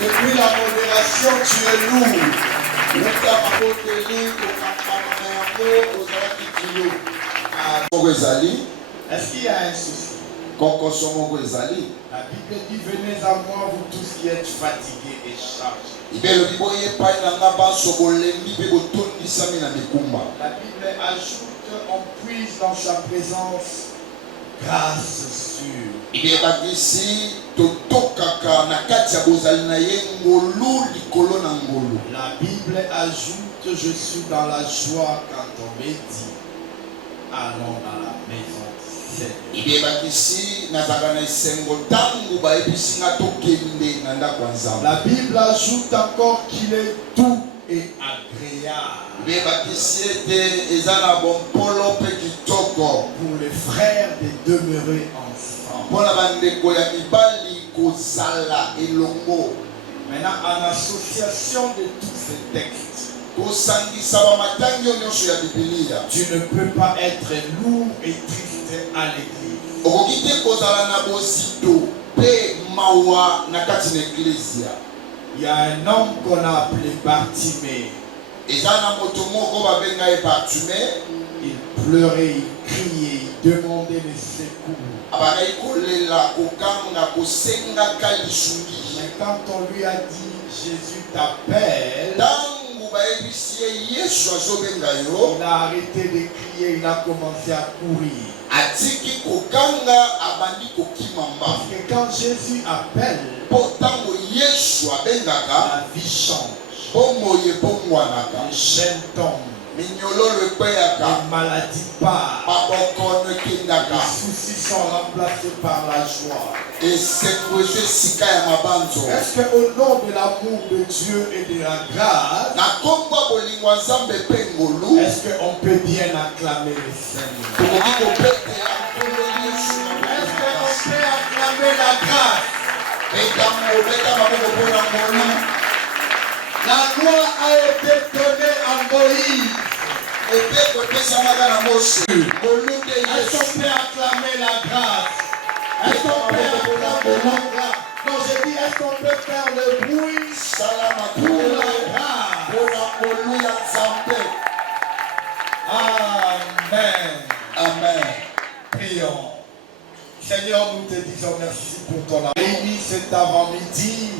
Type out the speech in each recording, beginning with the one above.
Depuis la modération, tu es lourd. Est-ce qu'il y a un souci? La Bible dit, venez à moi, vous tous qui êtes fatigués et chargés. La Bible ajoute, on puise dans sa présence grâce sûre. La Bible ajoute, je suis dans la joie quand on me dit, allons dans la maison du Seigneur. La Bible ajoute encore qu'il est doux et agréable pour les frères de demeurer ensemble. Maintenant, en association de tous ces textes, tu ne peux pas être lourd et triste à l'église. Il y a un homme qu'on a appelé Bartimée. Il pleurait, il criait, il demandait le secours. Mais quand on lui a dit, Jésus t'appelle, il a arrêté de crier, il a commencé à courir. Parce que quand Jésus appelle, la vie change. Les chaînes tombent. Les maladies partent. Les soucis sont remplacés par la joie. Est-ce qu'au nom de l'amour de Dieu et de la grâce, est-ce qu'on peut bien acclamer le Seigneur? Est-ce qu'on peut acclamer la grâce? La loi a été donnée à Moïse. Est-ce qu'on peut acclamer la grâce? Est-ce qu'on peut acclamer la grâce? Non, j'ai dit, est-ce qu'on peut faire le bruit pour la grâce? Amen. Amen. Prions. Seigneur, nous te disons merci pour ton amour. Bénis cet avant-midi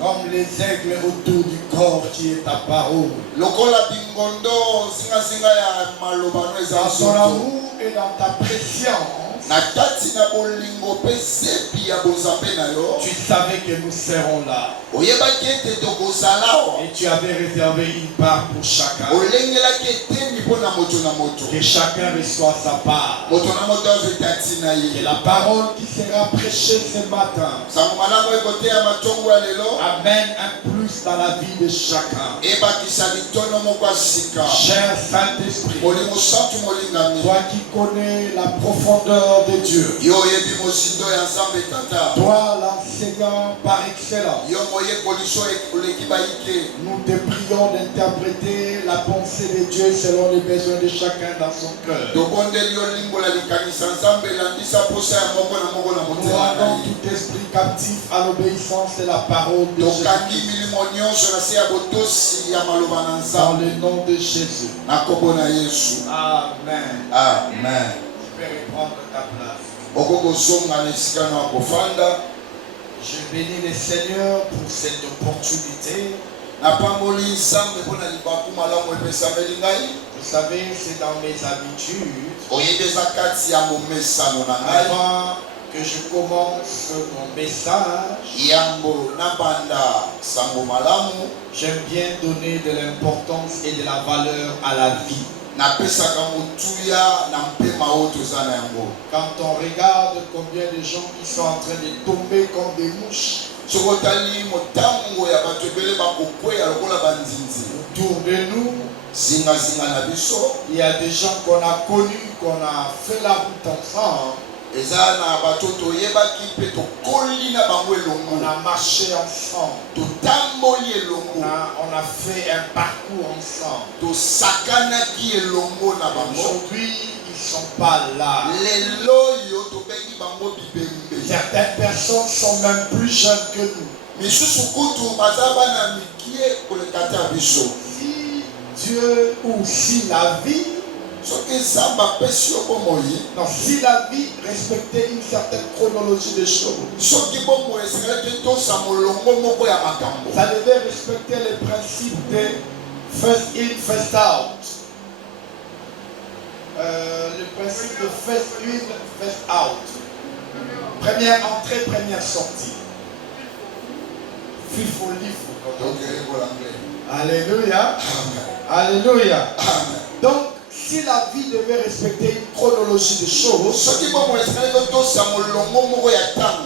comme les aigles autour du corps qui est ta parole. Dans ton amour et dans ta présence, tu savais que nous serons là. Et tu avais réservé une part pour chacun. Que chacun reçoive sa part. Que la parole qui sera prêchée ce matin amène un plus dans la vie de chacun. Cher Saint-Esprit, toi qui connais la profondeur de Dieu, toi l'enseignant par excellence, nous te prions d'interpréter la pensée de Dieu selon les besoins de chacun dans son cœur. Nous rendons tout esprit captif à l'obéissance de la parole de Jésus. Dans le nom de Jésus. Amen. Amen. Tu peux reprendre ta place. Je bénis le Seigneur pour cette opportunité Vous savez, c'est dans mes habitudes. Avant que je commence mon message, j'aime bien donner de l'importance et de la valeur à la vie. Quand on regarde combien de gens qui sont en train de tomber comme des mouches autour de nous, il y a des gens qu'on a connus, qu'on a fait la route ensemble. On a marché ensemble. On a fait un parcours ensemble. Aujourd'hui, ils ne sont pas là. Certaines personnes sont même plus jeunes que nous. Si Dieu ou si la vie, non, si la vie respectait une certaine chronologie des choses, ça devait respecter les principes de first in, first out. Le principe de first in, first out. Première entrée, première sortie. FIFO, LIFO. Alléluia. Alléluia. Donc, si la vie devait respecter une chronologie des choses,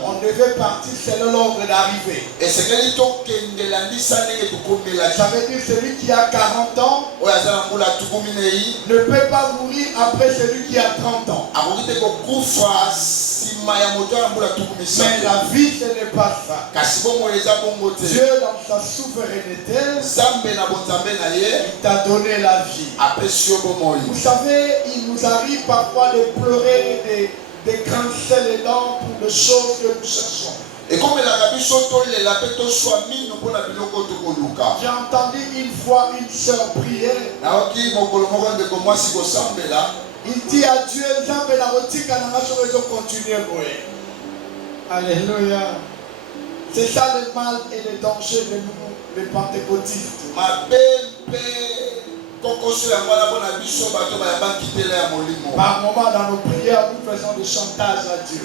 on devait partir selon l'ordre d'arrivée. Ça veut dire que celui qui a 40 ans ne peut pas mourir après celui qui a 30 ans. Mais la vie, ce n'est pas ça. Dieu, dans sa souveraineté, il t'a donné la vie. Vous savez, il nous arrive parfois de pleurer, de grincer les dents pour des choses que nous cherchons. J'ai entendu une fois une sœur prier. Il dit à Dieu, alléluia. C'est ça le mal et le danger de nous, les pentecôtistes. Par moments dans nos prières, nous faisons des chantages à Dieu.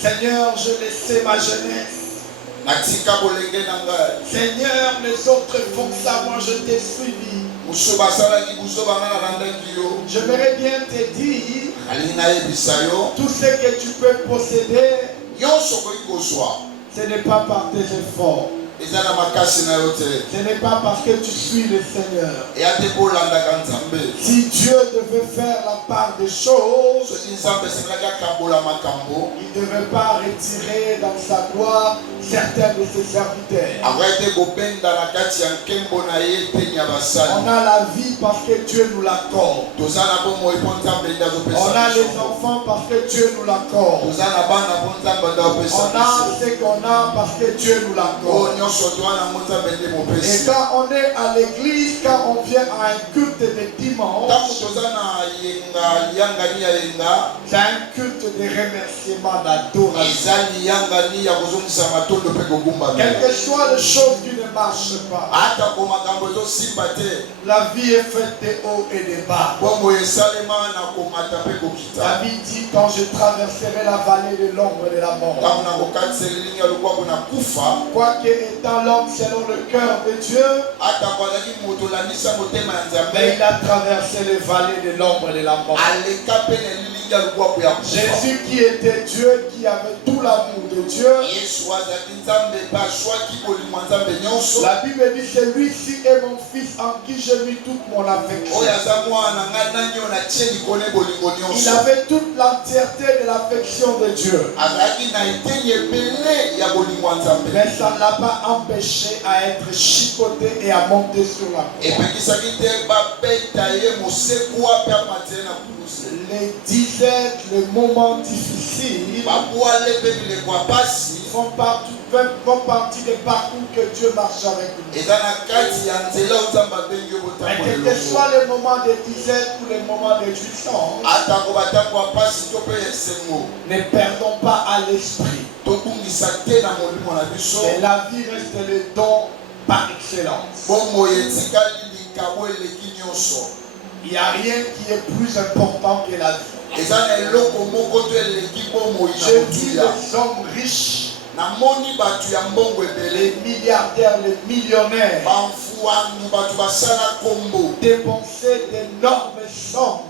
Seigneur, je laissais ma jeunesse. Seigneur, les autres font ça, moi je t'ai suivi. J'aimerais bien te dire, tout ce que tu peux posséder, ce n'est pas par tes efforts. Ce n'est pas parce que tu suis le Seigneur. Si Dieu devait faire la part des choses, il ne devait pas retirer dans sa gloire certains de ses serviteurs. On a la vie parce que Dieu nous l'accorde. On a les enfants parce que Dieu nous l'accorde. On a ce qu'on a parce que Dieu nous l'accorde. Et quand on est à l'église, quand on vient à un culte de dimanche, c'est un culte de remerciement, d'adoration. Quelle que soit les choses qui ne marchent pas, la vie est faite de haut et de bas. David dit, quand je traverserai la vallée de l'ombre de la mort, quoique étant l'homme selon le cœur de Dieu, mais il a traversé les vallées de l'ombre de la mort. Jésus qui était Dieu, qui avait tout l'amour de Dieu, la Bible dit, celui-ci est mon fils en qui j'ai mis toute mon affection. Il avait toute l'entièreté de l'affection de Dieu. Mais ça ne l'a pas empêché à être chicoté et à monter sur la croix. Les disettes, les moments difficiles font partie des parcours que Dieu marche avec nous. Mais quel que soit les moments de disette ou les moments de jouissance, ne perdons pas à l'esprit. Et la vie reste le don par excellence. Il n'y a rien qui est plus important que la vie. Je dis les hommes riches, les milliardaires, les millionnaires, dépenser d'énormes sommes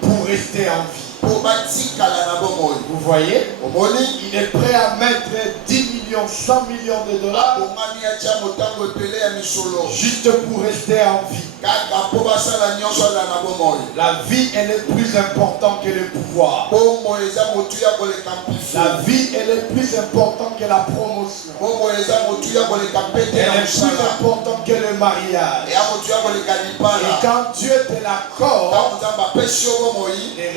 pour rester en vie. Vous voyez, il est prêt à mettre 10 millions, 100 millions de dollars juste pour rester en vie. La vie, elle est plus importante que le pouvoir. La vie, elle est plus importante que la promotion. Elle est plus importante que le mariage. Et quand Dieu te l'accorde, le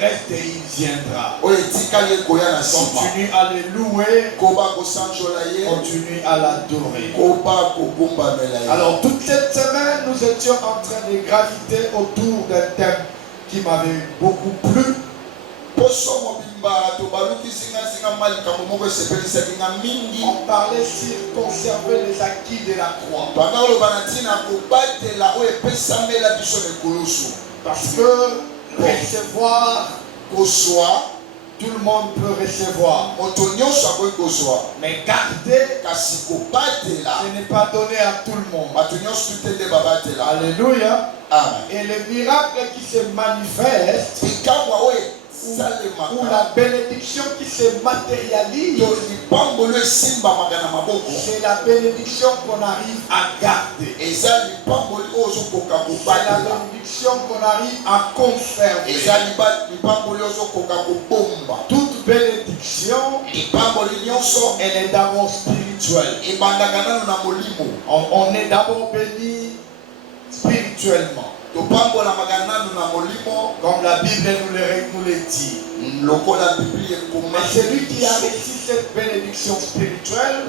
reste, il viendra. Continue à le louer. Continue à l'adorer. Alors, toute cette semaine, nous étions en train de graviter autour d'un thème qui m'avait beaucoup plu. On parlait sur conserver les acquis de la croix. Parce que recevoir, tout le monde peut recevoir. Mais garder, ce n'est pas donné à tout le monde. Alléluia. Et le miracle qui se manifeste, ou la bénédiction qui se matérialise, c'est la bénédiction qu'on arrive à garder. C'est la bénédiction qu'on arrive à conserver. Toute bénédiction, elle est d'abord spirituelle. On est d'abord béni spirituellement. Comme la Bible nous le dit. Mais celui qui a reçu cette bénédiction spirituelle,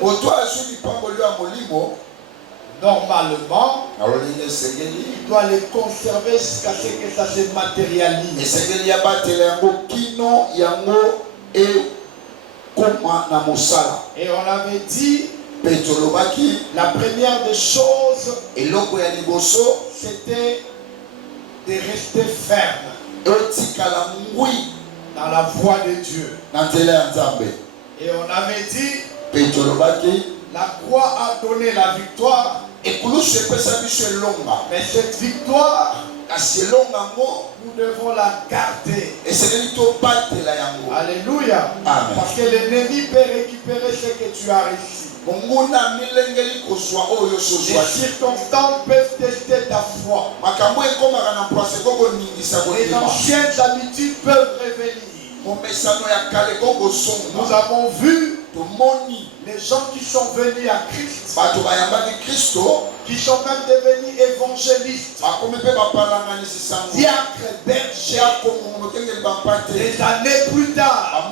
normalement, il doit les conserver jusqu'à ce que ça se matérialise. Et on avait dit, la première des choses, c'était de rester ferme dans la voie de Dieu. Et on avait dit, la croix a donné la victoire, mais cette victoire, nous devons la garder. Alléluia. Parce que l'ennemi peut récupérer ce que tu as reçu. Les circonstances peuvent tester ta foi. Les anciennes habitudes peuvent revenir. Nous avons vu les gens qui sont venus à Christ, qui sont même devenus évangélistes, diacres, bergers. Des années plus tard,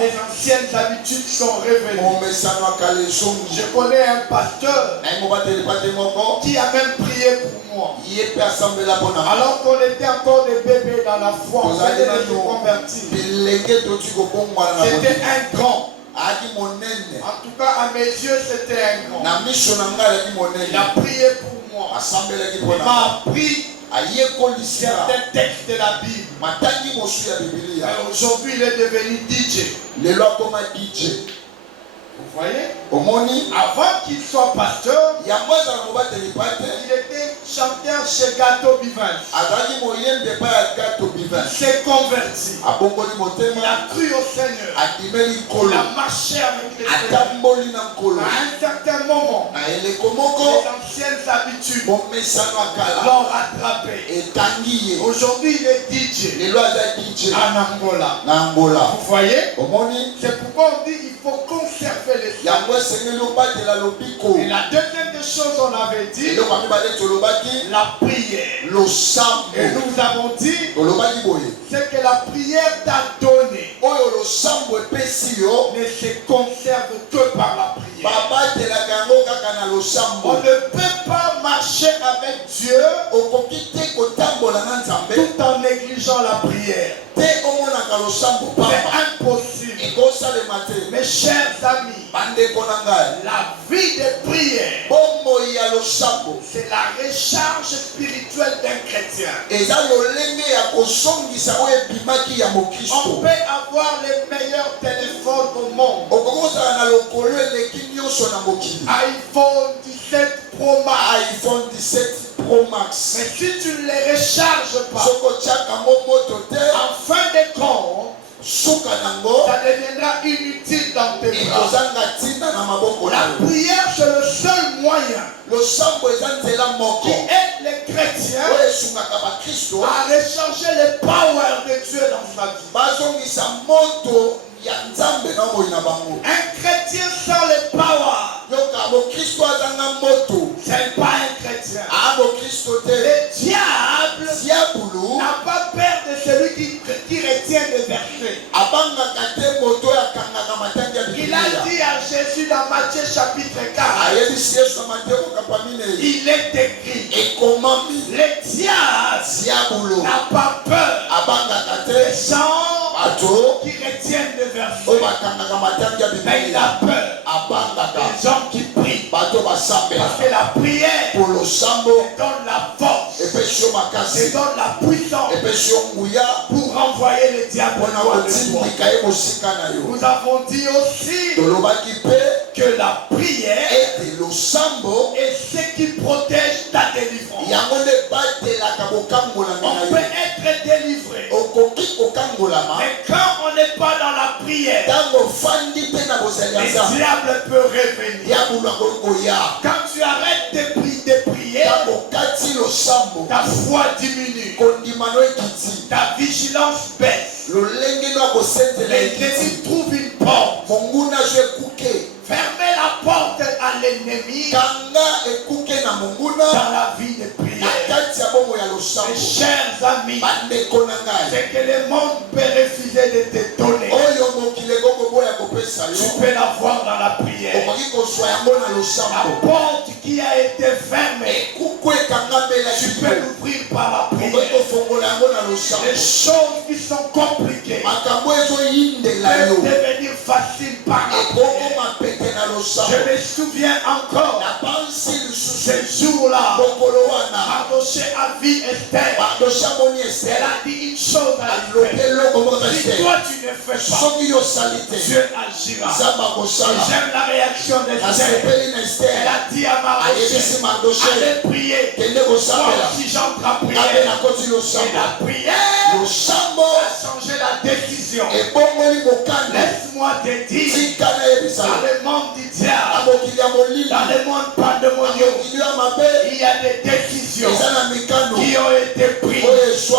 les anciennes habitudes sont revenues. Je connais un pasteur qui a même prié pour moi. Alors qu'on était encore des bébés dans la foi, on venait de se convertir. C'était un grand. En tout cas, à mes yeux, c'était un grand. Il a prié pour moi. Il m'a appris certains textes de la Bible. Mais aujourd'hui, il est devenu DJ. Vous voyez? Avant qu'il soit pasteur, il était chanteur chez Gato Bivin. Il s'est converti. Il a cru au Seigneur. Il a marché avec le Seigneur. À un certain moment, les anciennes habitudes l'ont rattrapé. Aujourd'hui, il est DJ en Angola. Vous voyez? C'est pourquoi on dit qu'il faut conserver les choses. Et la deuxième des choses, on avait dit la prière. Et nous avons dit c'est que la prière t'a donné ne se conserve que par la prière. On ne peut pas marcher avec Dieu tout en négligeant la prière. C'est impossible. Mes chers amis, la vie de prière, c'est la recharge spirituelle d'un chrétien. On peut avoir les meilleurs téléphones au monde. iPhone 17 Pro Max. iPhone 17 Pro Max. Mais si tu ne les recharges pas, en fin de compte, ça deviendra inutile dans tes bras. La prière, c'est le seul moyen qui aide les chrétiens à recharger les powers de Dieu dans sa vie. Un chrétien sans les powers, c'est pas un chrétien. Le diable n'a pas peur de celui qui retient le verset. Il a dit à Jésus dans Matthieu chapitre 4, il est écrit, le diable n'a pas peur des gens qui retiennent le verset, mais il a peur des gens qui prient, parce que la prière donne la force, donne la puissance pour renvoyer le diable. Nous avons dit aussi que la prière est ce qui protège ta délivrance. On peut être délivré, mais quand on n'est pas dans la prière, le diable peut revenir. Quand tu arrêtes de prier, ta foi diminue, ta vigilance baisse. L'ennemi trouve une porte. Fermez la porte à l'ennemi dans la vie de prière. Mes chers amis, c'est que le monde peut refuser de te donner, tu peux l'avoir dans la prière. La porte qui a été fermée, tu peux l'ouvrir par la prière. Les choses qui sont compliquées peuvent devenir faciles par la prière. Je me souviens encore ce jour-là, Mardoché a vu Esther. Elle a dit une chose à Esther: si toi tu ne fais pas, Dieu agira. J'aime la réaction d'Esther. Elle a dit à Mardoché, allez prier. Moi aussi j'entre à prier. Et la prière a changé la décision. Laisse-moi te dire, dans le monde du diable, dans le monde pandémonial, il y a des décisions qui ont été prises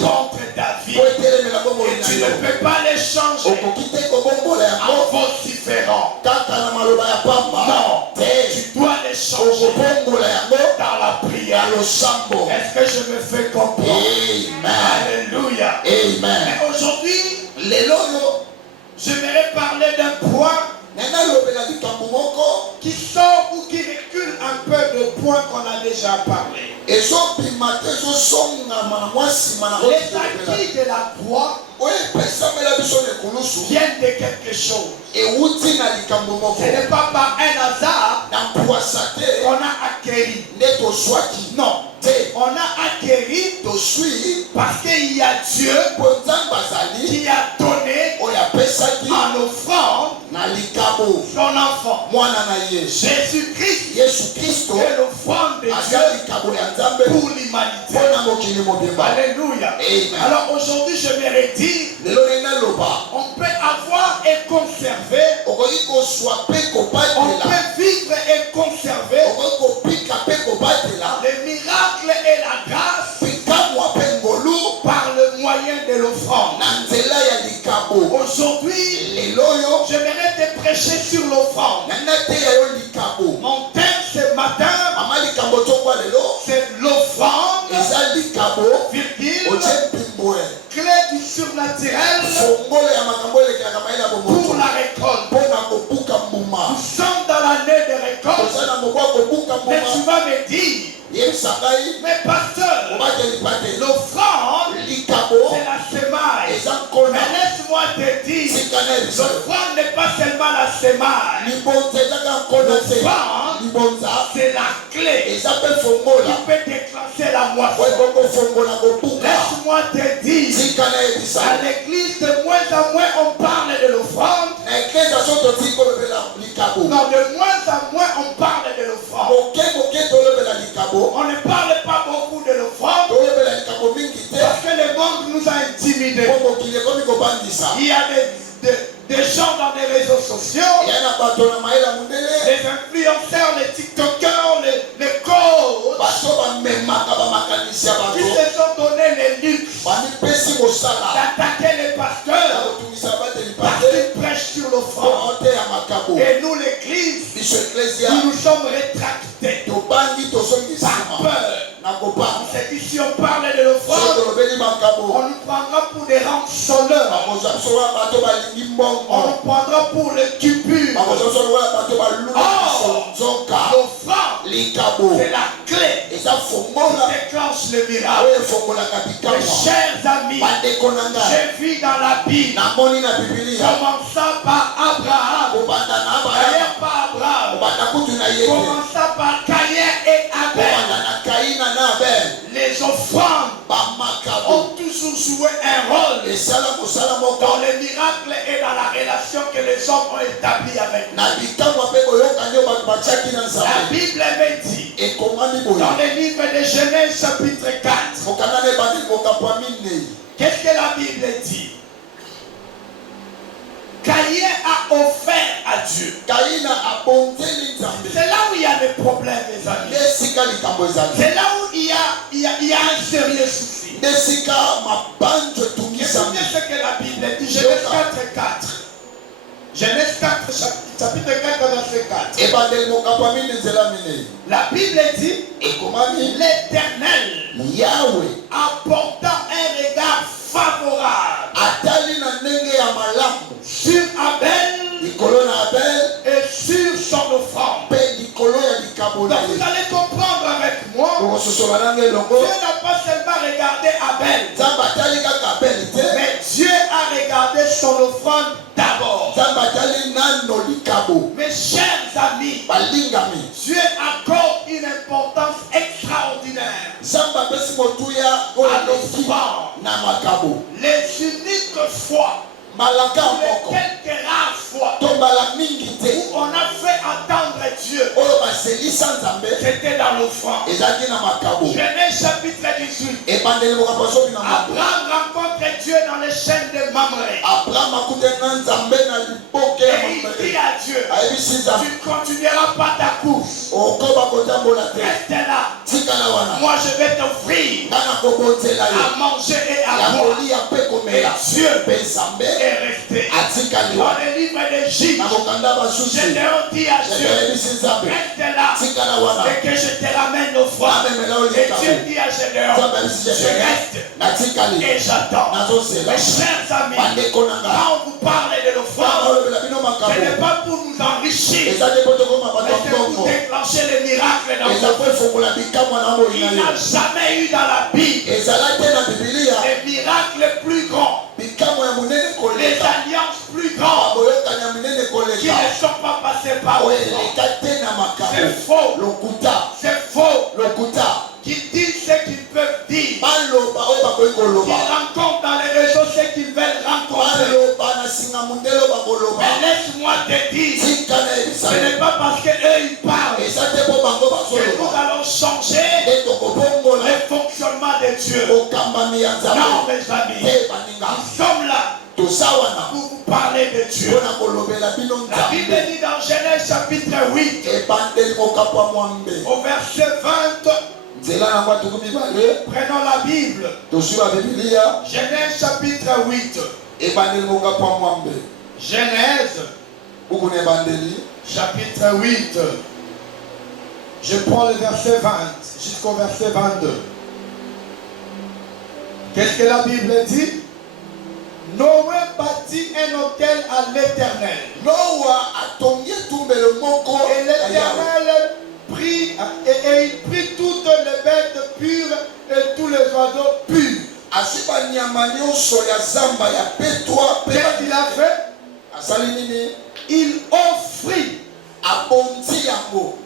contre ta vie. Et tu ne peux pas les changer en vociférant. Non, tu dois les changer dans la prière. Est-ce que je me fais comprendre? Alléluia. Mais aujourd'hui, j'aimerais parler d'un point qui sort ou qui recule un peu de points qu'on a déjà parlé. Les acquis de la croix viennent de quelque chose. Ce n'est pas par un hasard qu'on a acquéri. Non, on a acquéri parce qu'il y a Dieu qui a donné en offrande son enfant. Jésus-Christ est l'offrande de Dieu pour l'humanité. Alléluia. Alors aujourd'hui je me redis, on peut avoir et conserver, on peut vivre et conserver les miracles et la grâce par le moyen de l'offrande. Aujourd'hui, j'aimerais te prêcher sur l'offrande. Mon thème ce matin, c'est l'offrande, virgule, clé du surnaturel pour la Mais tu vas me dire, mais pasteur, l'offrande, c'est la semaille. Mais laisse-moi te dire, l'offrande n'est pas seulement la semaille. L'offrande, c'est la clé qui peut déclencher la moisson. Laisse-moi te dire, à l'église de moins en moins on parle de l'offrande. Non, de moins en moins on parle de l'offrande. On ne parle pas beaucoup de l'offrande parce que le monde nous a intimidés. Il y a des gens dans les réseaux sociaux, les influenceurs, les tiktokers, les coachs qui se sont donné les luxe d'attaquer les pasteurs parce qu'ils prêchent sur l'offrande. Et nous, l'église, nous nous sommes rétractés par peur. On s'est dit, si on parle de l'offrande, on nous prendra pour des rançonneurs. On nous prendra pour les cupus. Or, l'offrande, c'est la clé qui déclenche le miracle. Mes chers amis, j'ai vu dans la Bible, commençant par Abraham, d'ailleurs pas Abraham, commençant par Caïn et Abel. Les offrandes ont toujours joué un rôle dans les miracles et dans la relation que les hommes ont établie avec nous. La Bible me dit, dans le livre de Genèse chapitre 4, qu'est-ce que la Bible dit? Caïn a offert à Dieu. C'est là où il y a des problèmes, les amis. C'est là où il y a un sérieux souci. Écoutez ce que la Bible dit. Genèse 4:4. Genèse 4, chapitre 4, verset 4. La Bible dit, l'Éternel apporta un regard favorable sur Abel et sur son offrande. Donc vous allez comprendre avec moi, Dieu n'a pas seulement regardé Abel, mais Dieu a regardé son offrande d'abord. Mes chers amis, Dieu accorde une importance extraordinaire à l'offrande. Les uniques fois, quelques rares fois où on a fait attendre Dieu, c'était dans l'offrande. Genèse chapitre 18. Abraham rencontre Dieu dans les chaînes de Mamré. Et il dit à Dieu, tu ne continueras pas ta course. Reste là. Moi je vais t'offrir à manger et à boire. Et Dieu est resté. Dans le livre d'Égypte, Gédéon dit à Dieu, reste là et que je te ramène l'offrande. Et Dieu dit à Gédéon, je reste et j'attends. Mes chers amis, quand on vous parle de l'offrande, ce n'est pas pour nous enrichir, mais c'est pour déclencher les miracles dans notre vie. Il n'a jamais eu dans la Bible des miracles plus grands, des alliances plus grandes qui ne sont pas passées par eux. C'est faux. C'est faux. Qui disent ce qu'ils peuvent dire, qui rencontrent dans les réseaux ce qu'ils veulent rencontrer. Mais laisse-moi te dire, ce n'est pas parce qu'eux ils parlent que nous allons changer le fonctionnement de Dieu. Non, mes amis, nous sommes là pour vous parler de Dieu. La Bible dit dans Genèse chapitre 8, au verset 20, prenons la Bible. Genèse chapitre 8. Genèse chapitre 8. Je prends le verset 20 jusqu'au verset 22. Qu'est-ce que la Bible dit? Noé bâtit un autel à l'Éternel. Et l'Éternel prit Qu'est-ce qu'il a fait? Il offrit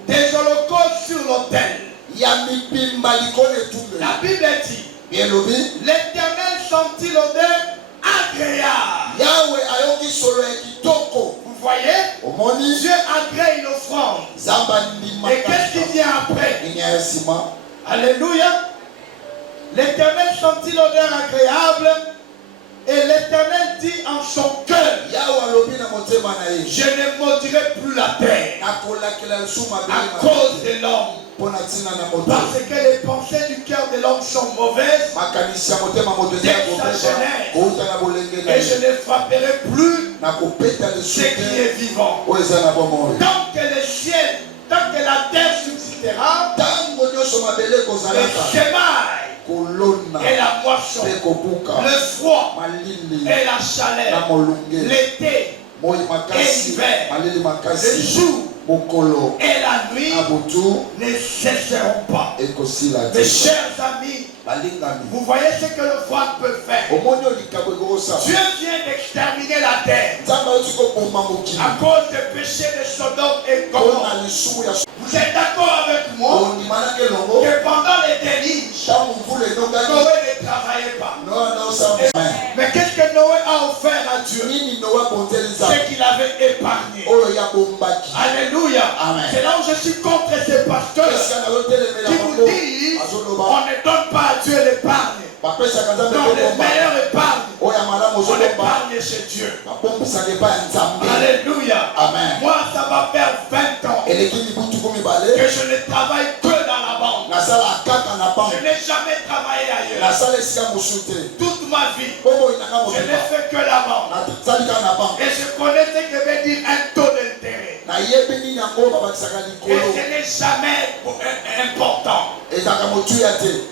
des holocaustes sur l'autel. La Bible dit, l'Éternel sentit l'odeur agréable. Vous voyez, Dieu agrée l'offrande. Et qu'est-ce qui vient après? Alléluia. L'Éternel sentit l'odeur agréable. Et l'Éternel dit en son cœur, je ne maudirai plus la terre à cause de l'homme. Parce que les pensées du cœur de l'homme sont mauvaises, exagérées, et je ne frapperai plus ce qui est vivant. Tant que le ciel, tant que la terre subsistera, le semail et la moisson, le froid et la chaleur, l'été et l'hiver, le jour et la nuit ne cesseront pas. Mes chers amis, vous voyez ce que le froid peut faire. Dieu vient d'exterminer la terre à cause des péchés de Sodome et Gomorrhe. Vous êtes d'accord avec moi que pendant les déluges, Noé ne travaillait pas. Mais qu'est-ce que Noé a offert à Dieu? Ce qu'il avait épargné. Alléluia. C'est là où je suis contre ces pasteurs qui vous disent on ne donne pas à Dieu l'épargne. Donc le meilleur épargne, on épargne chez Dieu. Alléluia. Moi ça va faire 20 ans que je ne travaille que dans la banque. Je n'ai jamais travaillé ailleurs. Toute ma vie, je n'ai fait que la banque. Et je connais ce que veut dire un taux d'intérêt. Et ce n'est jamais important.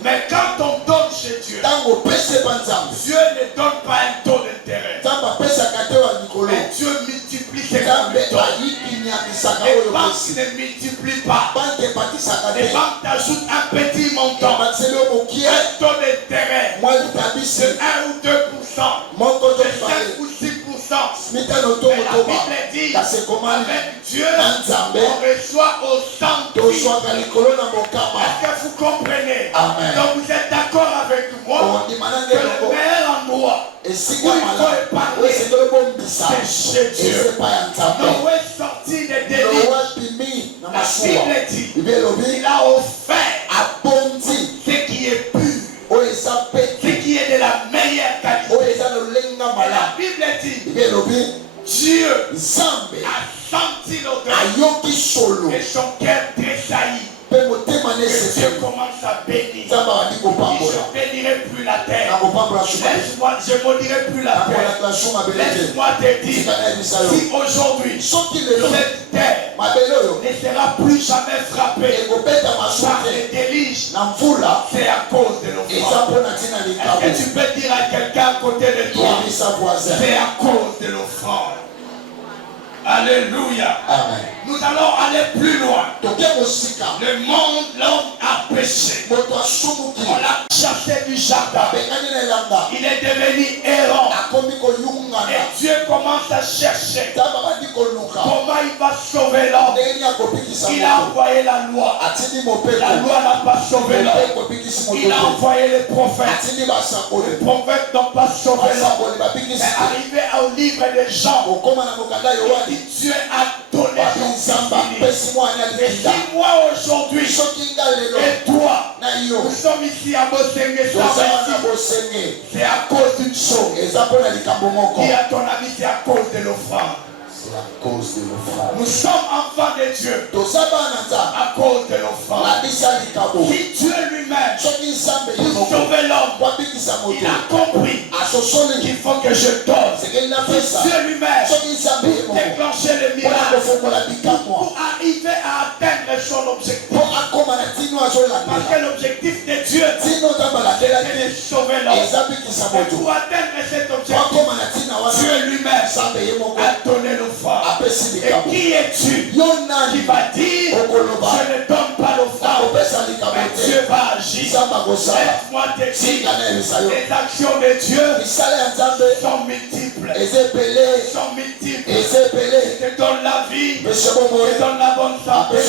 Mais quand on donne chez Dieu, Dieu ne donne pas un taux d'intérêt. Mais Dieu multiplie ses capitaux. Les banques ne multiplient pas. Les banques t'ajoutent un petit montant. Un taux d'intérêt de 1 ou 2%, de 5 ou 6%. Mais la Bible dit, avec Dieu, on reçoit au centre. Est-ce que vous comprenez? Donc vous êtes d'accord avec moi que le meilleur endroit où il faut épargner, c'est chez Dieu. Noé sortit des déluges. La Bible dit, il a offert ce qui est pur, ce qui est de la meilleure qualité. Et la Bible dit, Dieu a senti l'odeur et son cœur tressaillit. Et Dieu commence à bénir. Je ne bénirai plus la terre. Laisse-moi, je ne maudirai plus la terre. Laisse-moi te dire, si aujourd'hui cette terre ne sera plus jamais frappée par les déluges, c'est à cause de l'offrande. Est-ce que tu peux dire à quelqu'un à côté de toi, c'est à cause de l'offrande? Alléluia. Amen. Nous allons aller plus loin. Le monde, l'homme a péché. On l'a chassé du jardin. Il est devenu errant. Et Dieu commence à chercher comment il va sauver l'homme. Il a envoyé la loi. La loi n'a pas sauvé l'homme. Il a envoyé les prophètes. Les prophètes n'ont pas sauvé l'homme. Mais arrivé au livre de Jean, Dieu a donné son fils. Et si moi aujourd'hui et toi, nous sommes ici à Bosenge, c'est à cause d'une chose. Dis à ton ami, c'est à cause de l'offrande. C'est à cause de l'offrande. Nous sommes enfants de Dieu à cause de l'offrande. Si Dieu lui-même, pour sauver l'homme, il a compris qu'il faut que je donne. Si Dieu lui-même pour déclencher le miracle, pour arriver à atteindre son objectif. Parce que l'objectif de Dieu, c'est de sauver l'homme. Et pour atteindre cet objectif, Dieu lui-même a donné l'offrande. Et qui es-tu qui va dire je ne donne pas l'offrande, mais Dieu va agir? Laisse-moi te dire, les actions de Dieu sont multiples. Sont multiples. Il te donne la vie, il te donne la bonne santé. Mais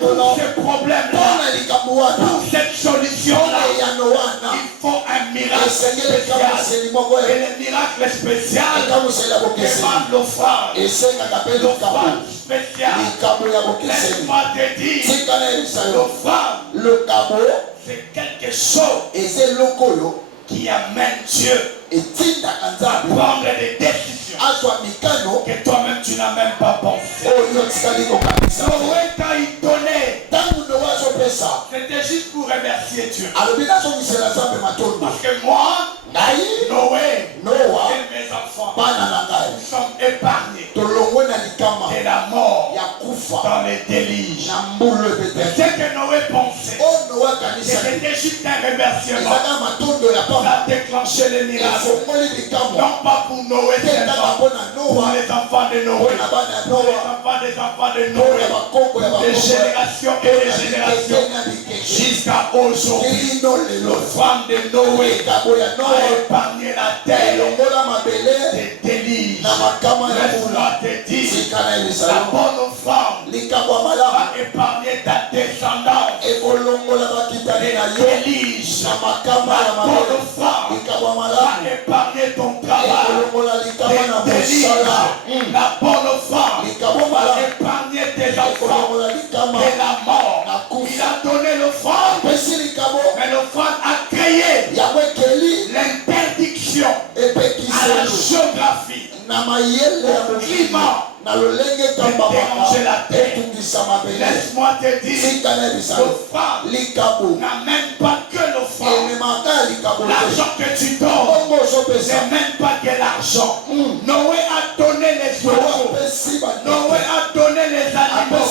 pour ce problème-là, pour cette solution-là, il faut un miracle spécial. Et le miracle spécial demande l'offrande. L'offrande spéciale. Laisse-moi te dire, l'offrande, c'est quelque chose qui amène Dieu à prendre des décisions que toi-même tu n'as même pas pensé. Noé, quand il donnait, c'était juste pour remercier Dieu. Parce que moi, Noé, et mes enfants, nous sommes épargnés de la mort dans les déluges. C'est que Noé pensait que c'était juste un remerciement. Ça a déclenché les miracles. Non pas pour Noé seulement, pour les enfants de Noé, pour les enfants des enfants de Noé, des générations et des générations, jusqu'à aujourd'hui. L'offrande de Noé a épargné la terre des déluges. Laisse-moi te dire, la bonne offrande va épargner ta descendance des déluges. La bonne offrande va épargner ton travail des déluges. La bonne offrande va épargner tes enfants de la mort. Il a donné l'offrande, mais l'offrande a créé l'interdiction à la géographie, au climat, de déranger la terre. Laisse-moi te dire, l'offrande n'a même pas que l'offrande. L'argent que tu donnes, c'est même pas que l'argent. Noé a donné les oiseaux, Noé a donné les animaux,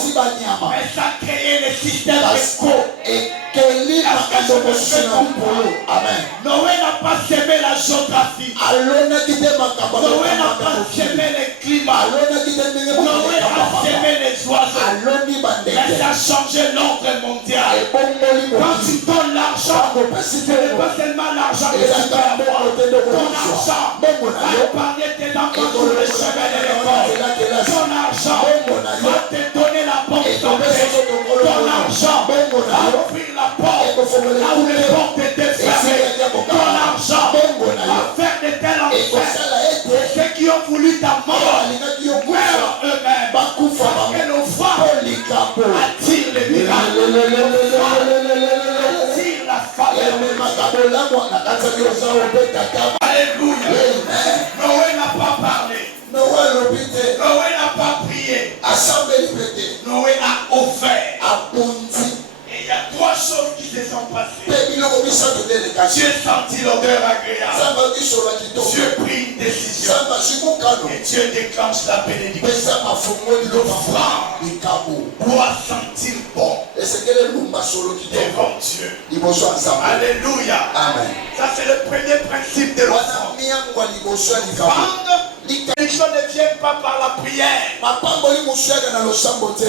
mais ça a créé le système éco. Noé n'a pas semé la géographie. Noé n'a pas semé le climat. Noé a semé les oiseaux. Mais ça a changé l'ordre mondial. Quand tu donnes l'argent, ce n'est pas seulement l'argent que tu dois avoir. Ton argent va épargner tes enfants sur le chemin de l'école. Ton argent va te donner la bonne santé. Ton argent va ouvrir la porte là où les portes étaient fermées. Ton argent va faire de tels enfants. Ceux qui ont voulu ta mort meurent eux-mêmes. Parce que l'offrande attire les miracles. Attire la faveur. Alléluia. Noé n'a pas parlé. Noé n'a pas prié. Noé a offert. Et il y a trois choses qui se sont passées. Dieu sentit l'odeur agréable. Dieu prit une décision. Et Dieu déclenche la bénédiction. L'offrande doit sentir bon devant Dieu. Alléluia. Amen. Ça c'est le premier principe de l'offrande. Les choses ne viennent pas par la prière. Et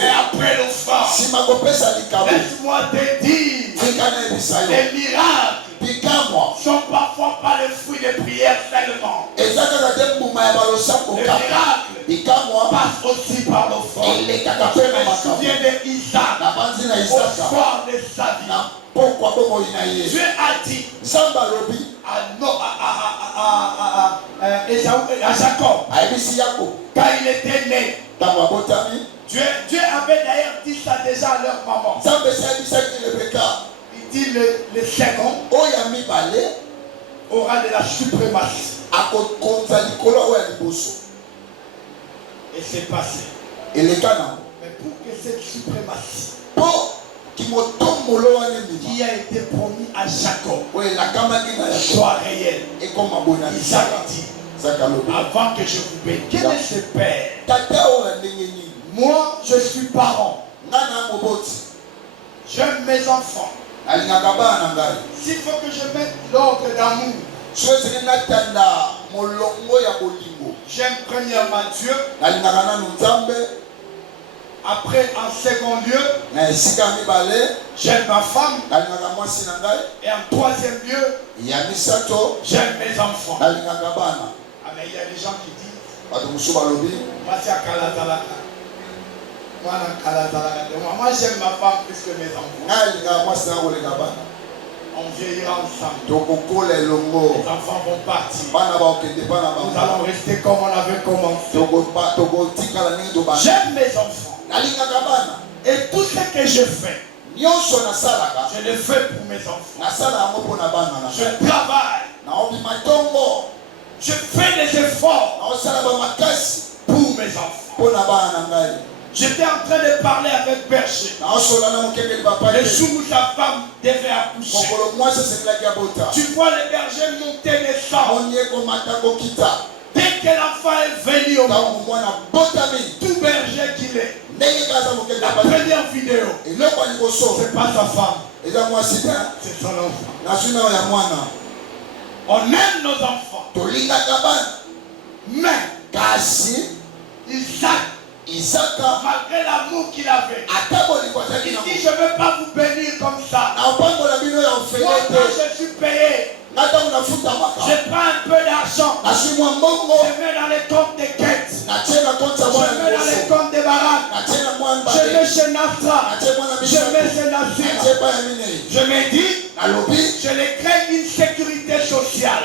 après l'offrande, laisse-moi te dire, les miracles sont parfois pas le fruit de prière seulement. Les miracles passent aussi par l'offrande. Je me souviens d'Isaac au soir de sa vie. Dieu a dit à Jacob, quand il était né, Dieu avait d'ailleurs dit ça déjà à leur maman. Il dit le second aura de la suprématie. Et c'est passé. Mais pour que cette suprématie qui a été promis à Jacob soit réelle, Isaac dit, avant que je vous bénisse, quel est ce père? Moi, je suis parent. J'aime mes enfants. S'il faut que je mette l'ordre d'amour, J'aime premièrement Dieu. Après, en second lieu, j'aime ma femme. Et en troisième lieu, j'aime mes enfants. Ah, mais il y a des gens qui disent, moi j'aime ma femme plus que mes enfants. On vieillira ensemble. Les enfants vont partir. Nous allons rester comme on avait commencé. J'aime mes enfants. Et tout ce que je fais, je le fais pour mes enfants. Je travaille. Je fais des efforts pour mes enfants. J'étais en train de parler avec Berger. Le jour où sa femme devait accoucher. Tu vois le berger monter les sangs. Dès que l'enfant est venu au monde, tout berger qu'il est, la première vidéo, c'est pas sa femme, c'est son enfant. On aime nos enfants. Mais Isaac, malgré l'amour qu'il avait, il dit je ne veux pas vous bénir comme ça. Moi quand je suis payé, je prends un peu d'argent, je mets dans les comptes des quêtes, je mets dans les comptes des baraques, je mets chez Nafra, je mets chez Nassir. Je me dis, je les crée une sécurité sociale,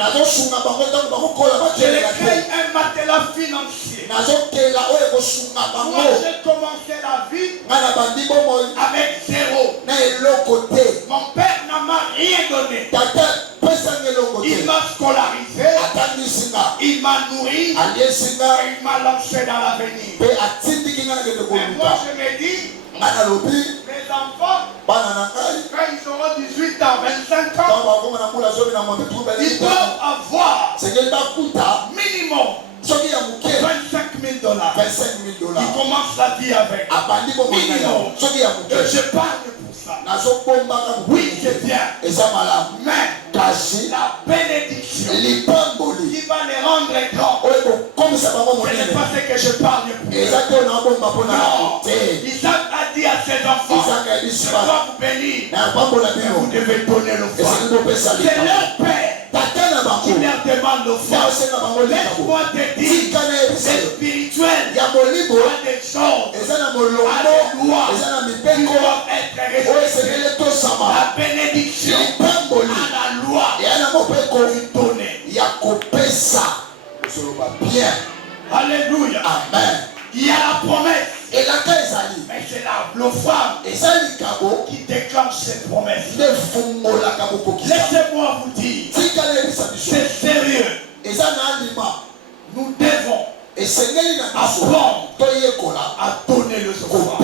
je les crée un matelas financier. Moi j'ai commencé la vie avec zéro. Mon père n'a m'a rien donné. Il m'a scolarisé, il m'a nourri, et il m'a lancé dans l'avenir. Et moi je me dis, mes enfants, quand ils auront 18 ans, 25 ans, ils doivent avoir minimum $25,000. Ils commencent la vie avec minimum. Je parle pour ça. Oui, c'est bien. Mais la bénédiction qui va les rendre grands, ce n'est pas ce que je parle pour. Non. Isaac a dit à ses enfants, je dois vous bénir, mais vous devez donner l'offrande. C'est leur père qui leur demande l'offrande. Laisse-moi te dire, c'est spirituel. Il y a des choses, à des lois qui doivent être respectées. La bénédiction, à la loi, lui donner. Alléluia. Amen. Il y a la promesse. Et la mais c'est l'offrande qui déclenche cette promesse. Laissez-moi vous dire, c'est sérieux. Nous devons apprendre à donner le offrande.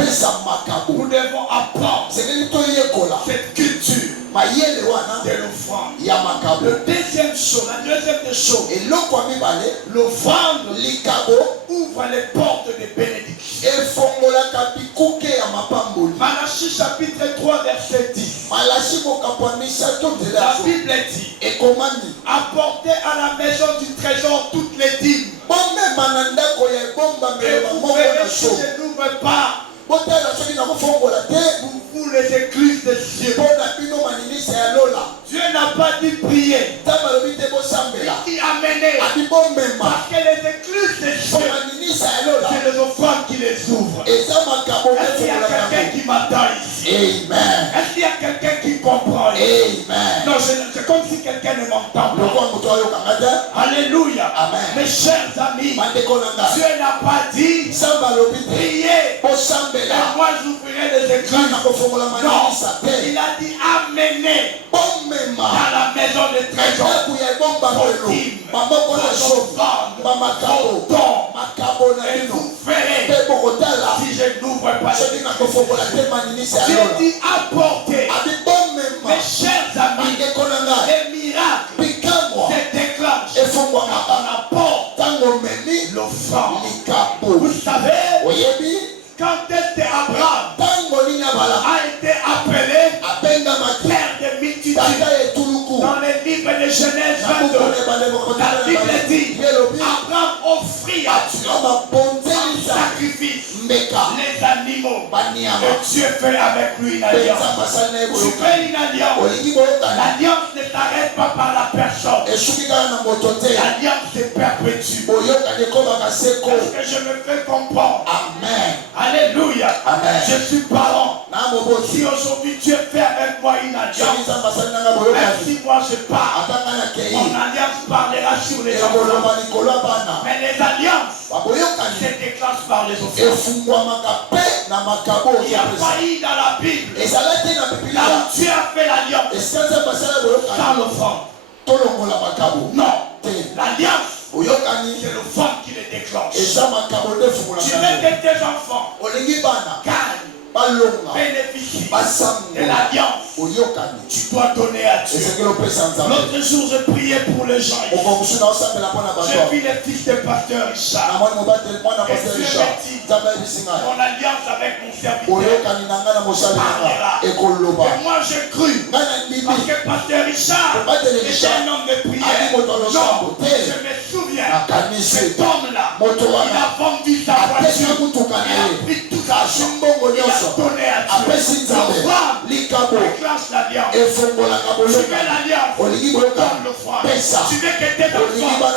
Nous devons apprendre cette culture de l'offrande. La deuxième chose, l'offrande ouvre les portes de bénédiction. Malachie chapitre 3 verset 10. La Bible dit, apportez à la maison du trésor toutes les dîmes. Et vous verrez si je n'ouvre pas vous les écluses des cieux. Dieu n'a pas dit prier. Il dit amener. Parce que les écluses des cieux, c'est les offrandes qui les ouvrent. Est-ce qu'il y a quelqu'un qui m'attend ici? Amen. Est-ce qu'il y a quelqu'un qui comprend ici? Amen. Non, c'est comme si quelqu'un ne m'entend pas. Alléluia. Amen. Mes chers amis, Dieu n'a pas dit prier. Et moi j'ouvrirai les écluses. Non, il a dit amener dans la maison de trésor vos dîmes, vos offrandes, vos dons. Et vous verrez si je n'ouvre pas les écluses. Dieu dit apporter. Mes chers amis, les miracles se déclenchent quand on apporte l'offrande. Vous savez, quand est-ce que Abraham a été appelé père de multitudes dans les livres de Genèse 22, la Bible dit, Abraham offrit à Dieu un sacrifice, les animaux, et Dieu fait avec lui une alliance. Tu fais une alliance. L'alliance ne s'arrête pas par la personne. L'alliance se perpétue. Est-ce que je me fais comprendre? Amen. Alléluia. Amen. Je suis parent. Si aujourd'hui Dieu fait avec moi une alliance, même si moi je pars, mon alliance parlera sur les enfants. Mais les alliances se déclenchent par les offrandes. Il y a failli dans la Bible là où Dieu a fait l'alliance sans l'offrande. Non. L'alliance, c'est l'offrande qui les déclenche. Tu veux que tes enfants gagnent, bénéficient de l'alliance. Tu dois donner à Dieu. L'autre jour, je priais pour les gens. J'ai vu les fils de pasteur Richard. Et Dieu m'a dit, mon alliance avec mon serviteur parlera. Et moi, j'ai cru. Parce que pasteur Richard était un homme de prière. Non, je me souviens. Cet homme-là, il a vendu sa voiture. Il a pris tout l'argent. Il a donné à Dieu. Déclenche l'alliance. Tu veux l'alliance. Donne l'offrande. Tu veux que tes enfants,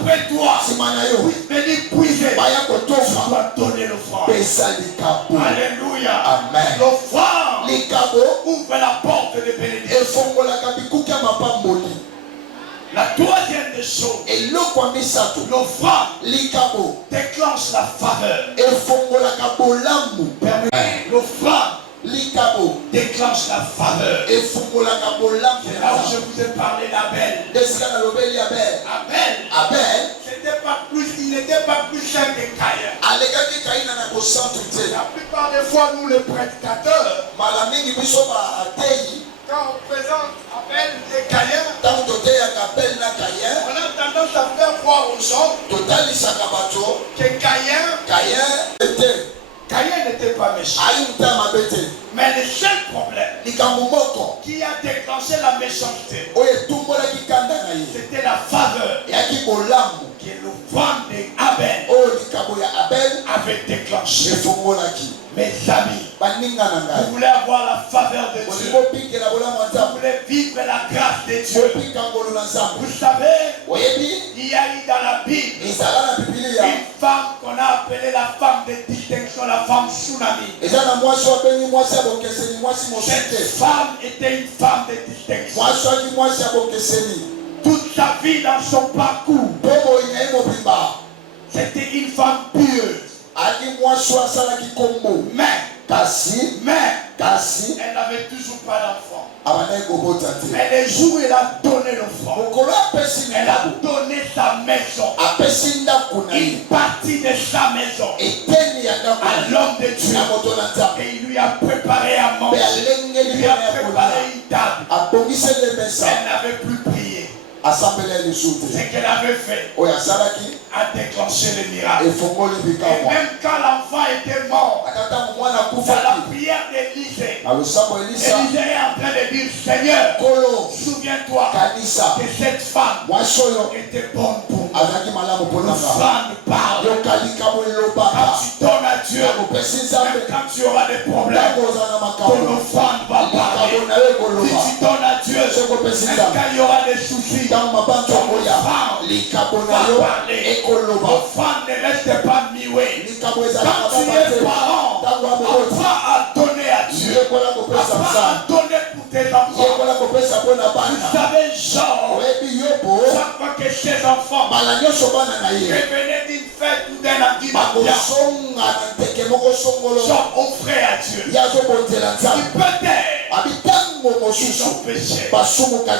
après toi, puissent venir puiser. Tu dois donner l'offrande. Alléluia. Amen. L'offrande ouvre la porte de bénédiction. La troisième des choses, l'offrande déclenche la faveur. L'offrande déclenche la faveur. C'est là où je vous ai parlé d'Abel. Abel, il n'était pas plus saint que Caïn. La plupart des fois, nous les prédicateurs, quand on présente Abel et Caïn, on a tendance à faire voir aux gens que Caïn n'était pas méchant. Mais le seul problème qui a déclenché la méchanceté, c'était la faveur que l'offrande d'Abel avait déclenché. Mes amis, vous voulez avoir la faveur de Dieu, vous voulez vivre la grâce de Dieu. Vous savez, il y a eu dans la Bible une femme qu'on a appelée la femme de distinction, la femme tsunami. Cette femme était une femme de distinction. Toute sa vie dans son parcours, c'était une femme pieuse. Mais elle n'avait toujours pas d'enfant. Mais le jour où elle a donné l'offrande, elle a donné sa maison, une partie de sa maison, à l'homme de Dieu. Et il lui a préparé à manger, il lui a préparé une table. Elle n'avait plus prié. Ce qu'elle avait fait a déclenché le miracle. Et même quand l'enfant était mort, dans la prière d'Élisée, Élisée est en train de dire, Seigneur, souviens-toi que cette femme était bonne pour moi. L'offrande parle. Quand tu donnes à Dieu, même quand tu auras des problèmes, ton offrande va parler. Si tu donnes à Dieu, même quand il y aura des soucis, ton offrande va parler. L'offrande ne reste pas muet. Quand tu es parent, apprends à donner à Dieu. Apprends à donner pour tes enfants. Vous savez, genre, chaque fois que ses enfants revenaient d'une fête ou d'un anniversaire, genre offrait à Dieu. Ils ont péché.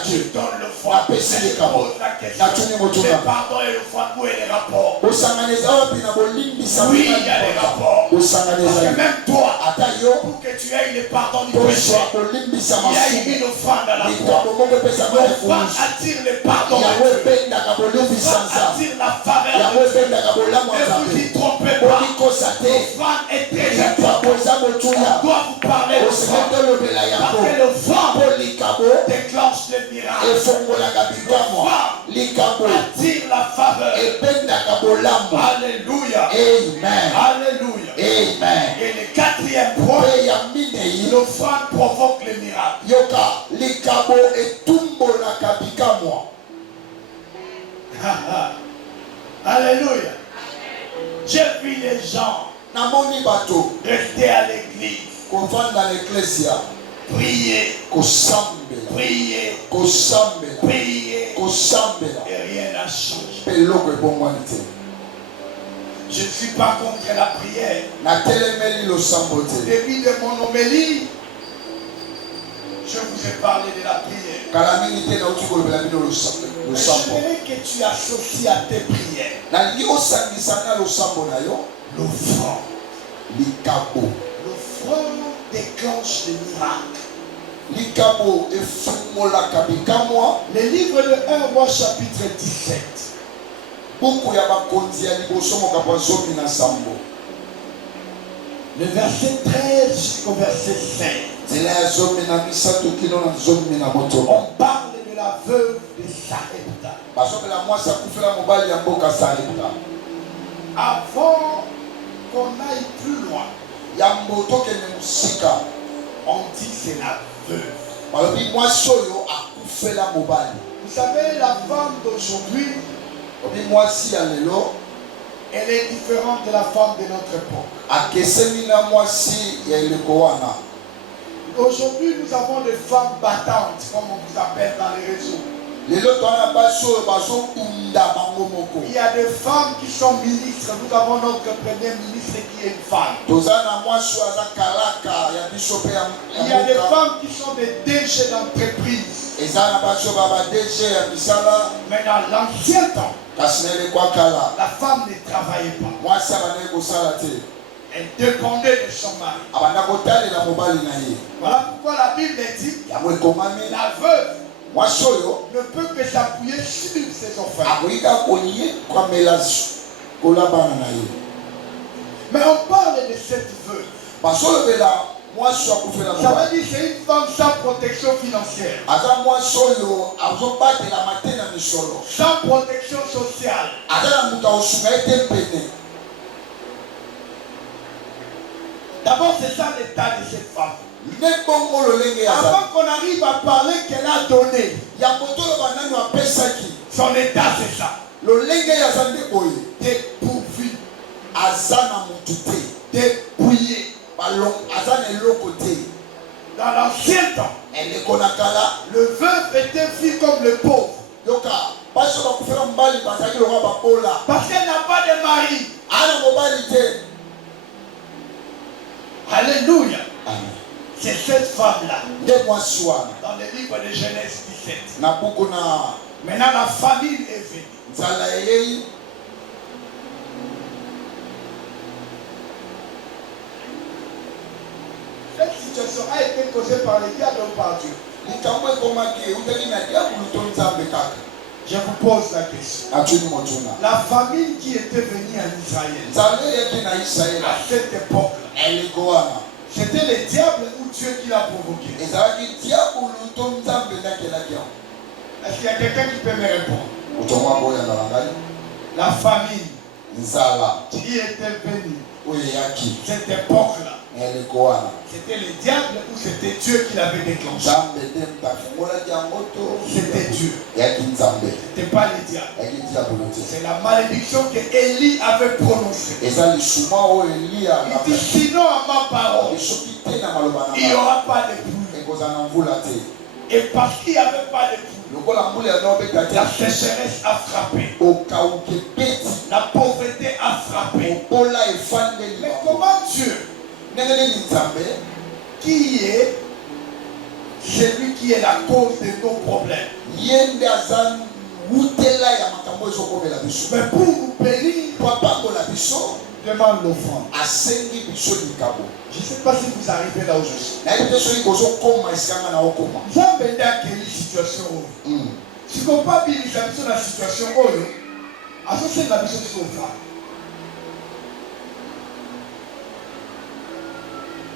Ils donnent le foie. Mais je pose la question. Le pardon et le foie, où est le rapport? Oui, il y a les rapports. Parce que même toi, pour que tu aies le pardon du péché, il y a une offrande à la croix. L'offrande attire le pardon de Dieu. L'offrande attire la faveur de Dieu. Ne vous y trompez pas. L'offrande est très importante. On doit vous parler d'offrande. Parce que l'offrande déclenche le miracle. L'offrande attire la faveur. Alléluia. Amen. Alléluia. Amen. Et le quatrième point, l'offrande provoque le miracle. Alléluia. J'ai vu les gens rester à l'église, prier, prier, prier, et rien n'a changé. Je ne suis pas contre la prière. Au début de mon homélie, je vous ai parlé de la prière. J'aimerais que tu associes à tes prières l'offrande. L'offrande déclenche le miracle. Le livre de 1 Roi chapitre 17. Le verset 13 jusqu'au verset 16. On parle de la veuve de Sarepta. Avant qu'on aille plus loin, on dit c'est la veuve. Vous savez, la femme d'aujourd'hui, elle est différente de la femme de notre époque. Aujourd'hui, nous avons des femmes battantes, comme on vous appelle dans les réseaux. Il y a des femmes qui sont ministres. Nous avons notre premier ministre qui est une femme. Il y a des femmes qui sont des DG d'entreprise. Mais dans l'ancien temps, la femme ne travaillait pas. Elle dépendait de son mari. Voilà pourquoi la Bible dit la veuve ne peut que s'appuyer sur ses enfants. Mais on parle de cette veuve. Ça veut dire que c'est une femme sans protection financière, sans protection sociale. D'abord, c'est ça l'état de cette femme. Avant qu'on arrive à parler qu'elle a donné, son état c'est ça. Dépourvu, dépouillé. Dans l'ancien temps, le veuf était vu comme le pauvre. Parce qu'elle n'a pas de mari. Alléluia. C'est cette femme-là. Dans le livre de Genèse 17. Maintenant la famine est venue. Cette situation a été causée par le diable ou par Dieu? Je vous pose la question. La famine qui était venue en Israël à cette époque-là, c'était le diable ou Dieu qui l'a provoqué? Est-ce qu'il y a quelqu'un qui peut me répondre? La famine qui était venue cette époque-là, c'était le diable ou c'était Dieu qui l'avait déclenché? C'était Dieu. C'était pas le diable. C'est la malédiction que Élie avait prononcée. Il dit sinon à ma parole, il n'y aura pas de pluie. Et parce qu'il n'y avait pas de pluie, la sécheresse a frappé. La pauvreté a frappé. Mais comment Dieu, qui est celui qui est la cause de nos problèmes, mais pour nous bénir demande l'offrande. Je ne sais pas si vous arrivez là où je suis. Nzambe nde akeli situation oyo. Sikoyo abimisa biso na situation oyo azosenga biso tofa.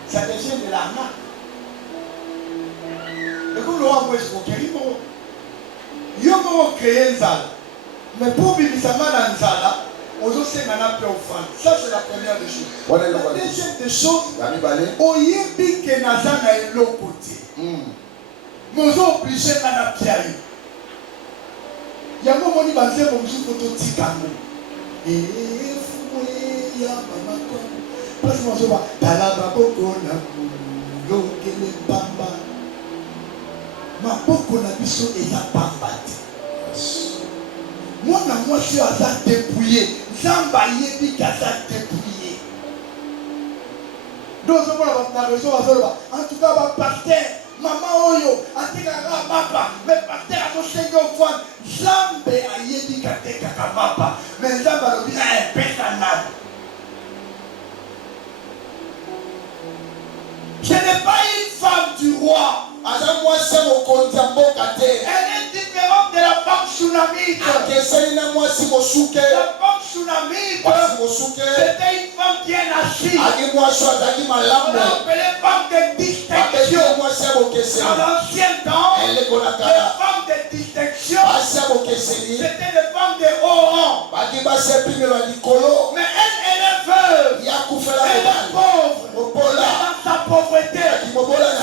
Ça devient de l'arnaque. Et comme le roi Moïse conquérit, il y a créé Nzala. Mais pour bimisa na Nzala, on doit se faire offrande. Ça, c'est la première des choses. La deuxième des choses, oyebi ke naza na eloko te. Mozo obligé na piayo. Yango moni banze mozu koto tikango. Foué ya mama ko. Parce mozo ba talaba boko na lokele pamba. Ma boko na biso eza pamba te. Moi, je suis dépouillé. Zamba yebi kaza dépouillé. Donc, en tout cas, pasteur, maman oyo, atikaka mapa, mais pasteur a fait au fond. Zambe a yebi katekaka mapa, mais Zamba lobi a un personnage. Ce n'est pas une femme du roi. Elle est différente de la femme tsunamite. La femme tsunamite, c'était une femme bien assise. On l'appelait femme de distinction. Dans l'ancien temps, les femmes de distinction, c'était des femmes de haut rang. Mais elle est veuve. Elle est pauvre. Dans sa pauvreté,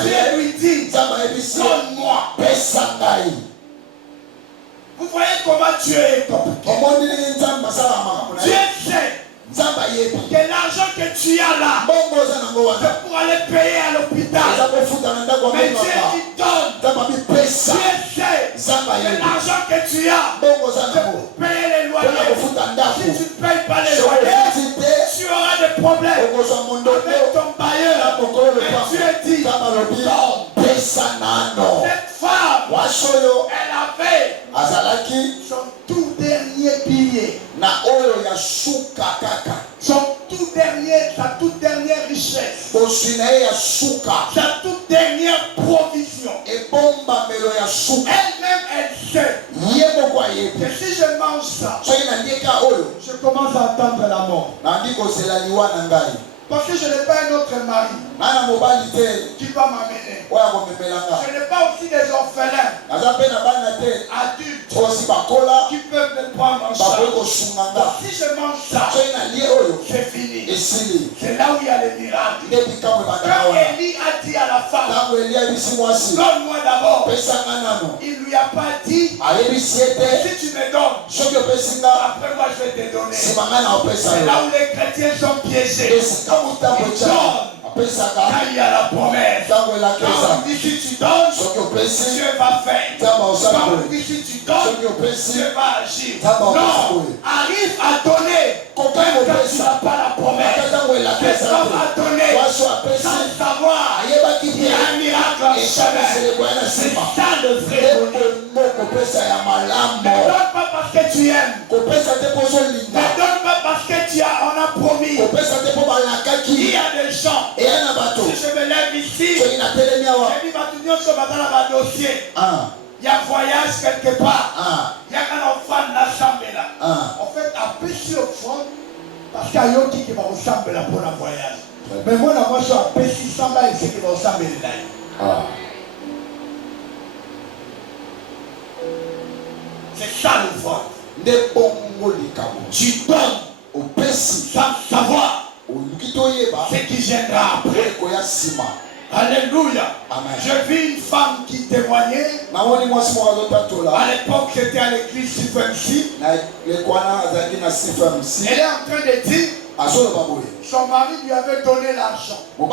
Dieu lui dit, donne-moi. Vous voyez comment Dieu est compliqué. Dieu sait que l'argent que tu as là, c'est pour aller payer à l'hôpital. Mais Dieu dit donne. Dieu sait que l'argent que tu as, c'est pour payer les loyers. Si tu ne payes pas les loyers, tu auras des problèmes avec ton bailleur. Et Dieu dit cette femme, elle avait son tout dernier billet. Sa toute dernière richesse. Sa toute dernière provision. Elle-même, elle sait que si je mange ça, je commence à attendre la mort. Parce que je n'ai pas un autre mari qui va m'amener. Je n'ai pas aussi des orphelins adultes qui peuvent me prendre en charge. Donc, si je mange ça, c'est fini. C'est là où il y a les miracles. Quand Élie a dit à la femme, donne-moi d'abord, il ne lui a pas dit, si tu me donnes, après moi je vais te donner. C'est là où les chrétiens sont piégés. Quand il y a la promesse. Quand on dit si tu donnes, Dieu va faire. Quand on dit si tu donnes, Dieu va agir. Non, arrive à donner quand tu n'as pas la promesse. Qu'est-ce qu'on va donner sans savoir qu'il y a un miracle en chemin. C'est ça le vrai bonheur. Ne donne pas parce que tu aimes. Ne donne pas parce que tu as, on a promis. Il y a des gens. Si je me lève ici, il y a voyage quelque part. Il y a un enfant de l'assemblée là. En fait, à péché au fond, parce qu'il y a un qui va ressembler là pour le voyage. Mais moi, je suis à péché sans là, c'est qui va ressembler là. C'est ça le fond. Tu donnes sans savoir ce qui viendra après. Alléluia. Je vis une femme qui témoignait. À l'époque, c'était à l'église Sifemsi. Elle est en train de dire son mari lui avait donné l'argent pour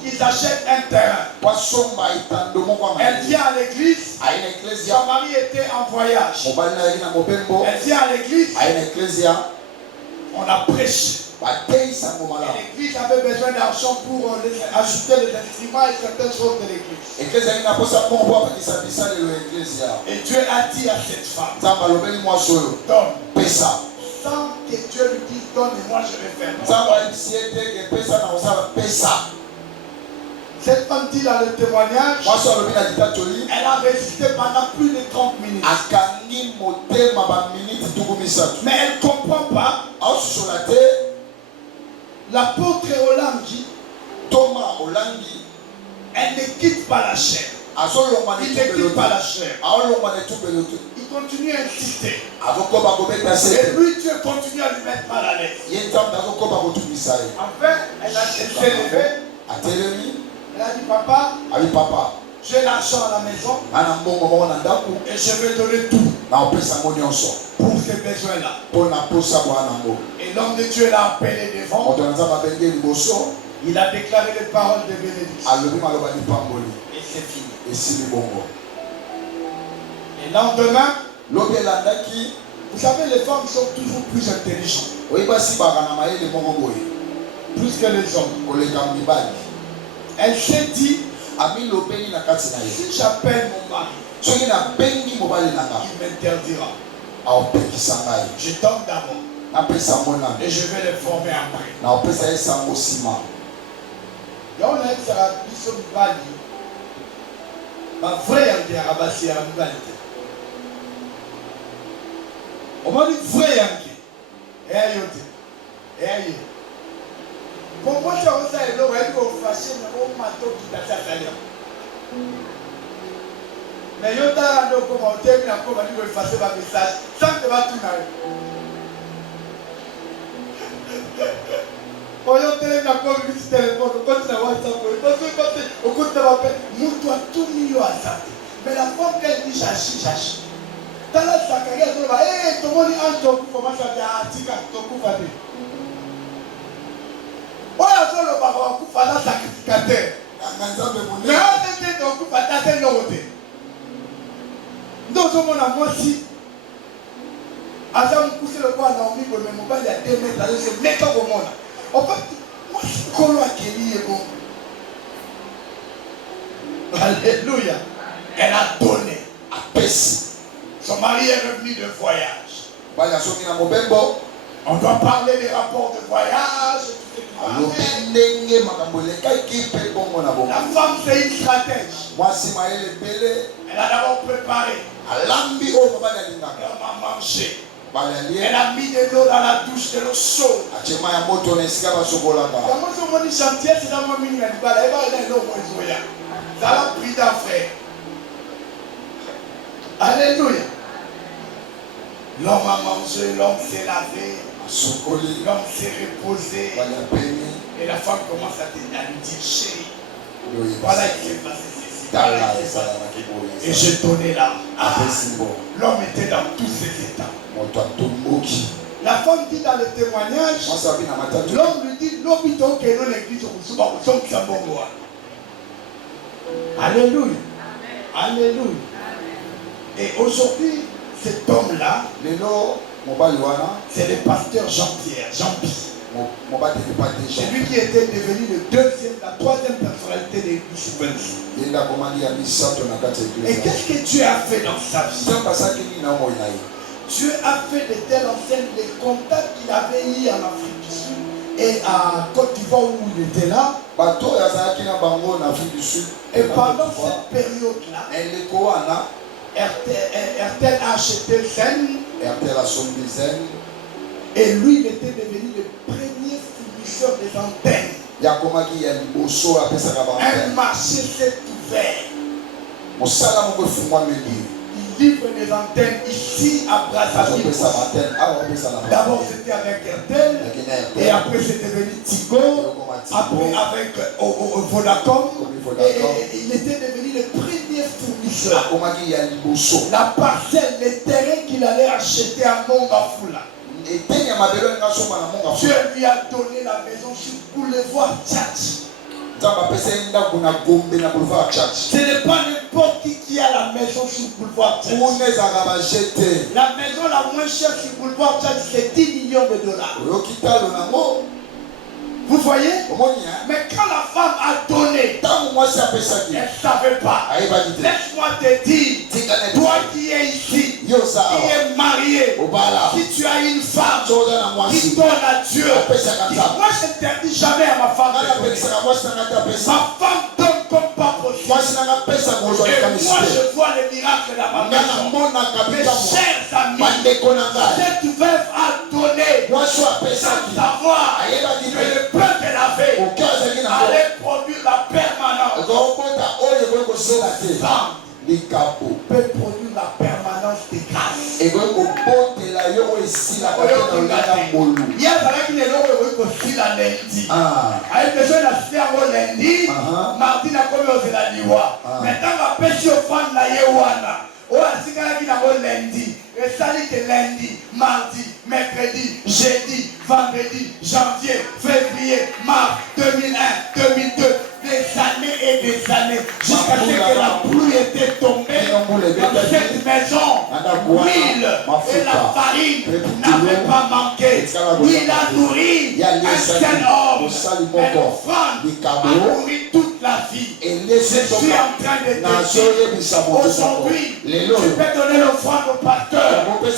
qu'ils achètent un terrain. Elle vient à l'église. Son mari était en voyage. Elle vient à l'église. On a prêché. L'église avait besoin d'argent pour ajouter les instruments et certaines choses de l'église. Et Dieu a dit à cette femme, donne, sans que Dieu lui dise donne et moi je vais faire. Cette femme dit dans le témoignage, elle a résisté pendant plus de 30 minutes. Mais elle ne comprend pas. L'apôtre Olangi, Thomas Olangi, elle ne quitte pas la chair. Il ne quitte pas la chair. Il continue à insister. Et lui, Dieu continue à lui mettre mal à l'aise. Enfin, elle s'est levée. Elle a dit, papa, j'ai l'argent à la maison et je vais donner tout pour ces besoins-là. Et l'homme de Dieu l'a appelé devant. Il a déclaré les paroles de bénédiction. Et c'est fini. Et lendemain, vous savez, les femmes sont toujours plus intelligentes. Plus que les hommes. Elle s'est dit, si j'appelle mon mari, il m'interdira. Je donne d'abord. Et je vais les former après. Ma frère qui a rabassé à la rivalité. On m'a dit frère qui est ayoté. Et ayoté. Pour moi, ça est là, on va fâcher, mais on m'a tout qui t'a fait. Mais il y a un comment on termine encore, on va dire effacer ma message sans que va tout n'aille. On y a un téléphone, on continue à WhatsApp, on continue à m'appeler. Nous, toi, tout milieu à ça. Mais la femme qu'elle dit, j'achis. Dans la Zacharie, elle dit, hé, tout le monde dit, Antoine, comment ça vient à Tika, Tokou Fadé. On a fait le baron, on a sacrificateur. Mais on a fait Tokou Fadé, c'est l'autre. Donc, on a moi aussi. Azam poussé le bois dans le mais mon il y a 2 mètres, c'est mètres au monde. En fait, moi, c'est Kolo Akeli est bon. Alléluia. Elle a donné à Pessi. Son mari est revenu de voyage. On doit parler des rapports de voyage. La femme, c'est une stratège. Elle a d'abord préparé. Elle a mangé. Elle a mis de l'eau dans la douche, de l'eau chaude. Ça l'a pris d'un frère. Alléluia. L'homme a mangé, l'homme s'est lavé, l'homme s'est reposé. Et la femme commence à lui dire, chérie, voilà, il s'est passé ceci. Et je donnais là. L'homme était dans tous ses états. La femme dit dans le témoignage, l'homme lui dit, l'hôpital qui est dans l'église, alléluia. Alléluia. Et aujourd'hui, cet homme-là, c'est le pasteur Jean-Pierre, Jean-Pierre. C'est lui qui était devenu la 3e personnalité de l'église. Et qu'est-ce que Dieu a fait dans sa vie? Dieu a fait de telles enseignes, les contacts qu'il avait eu en Afrique du Sud et à Côte d'Ivoire où il était là. Et pendant cette période-là, RTL a acheté Zen. Et lui, il était devenu le premier fournisseur des antennes. Un marché s'est ouvert. Il livre des antennes ici à Brazzaville. D'abord c'était avec RTL, et après c'est devenu Tigo, après avec Vodacom, et il était devenu le premier fournisseur. La parcelle, les terrains qu'il allait acheter à Mongafula, Dieu lui a donné la maison sur boulevard Tchatch. Ce n'est pas n'importe qui a la maison sur boulevard Tchatch. La maison la moins chère sur boulevard Tchatch, c'est 10 millions de dollars. Vous voyez? Mais quand la femme a donné, elle ne savait pas. Laisse-moi te dire, Toi qui es ici, qui es marié, si tu as une femme qui donne à Dieu, moi je n'interdis jamais à ma femme de donner. Ma femme donne comme pas possible. Et moi je vois les miracles dans ma maison. Mes chers amis, cette veuve a donné sans savoir que le peuple qu'elle avait allait produire la permanence. Peut produire la permanence des grâces. Il y a qui est là aussi la lundi. Avec les jeunes assistés à mon lundi, mardi n'a pas eu la liwa. Maintenant, ma pêche au fan la yewana. Oh, c'est qui n'a pas lundi. Et ça dit que lundi, mardi, mercredi, jeudi, vendredi, janvier, février, mars 2001, 2002. Des années et des années jusqu'à ce que la pluie était tombée dans cette maison. L'huile et la farine n'avaient pas manqué. Il a nourri un seul homme. Et l'offrande a nourri toute la vie. Je suis en train de te dire aujourd'hui, tu peux donner l'offrande au pasteur. Il a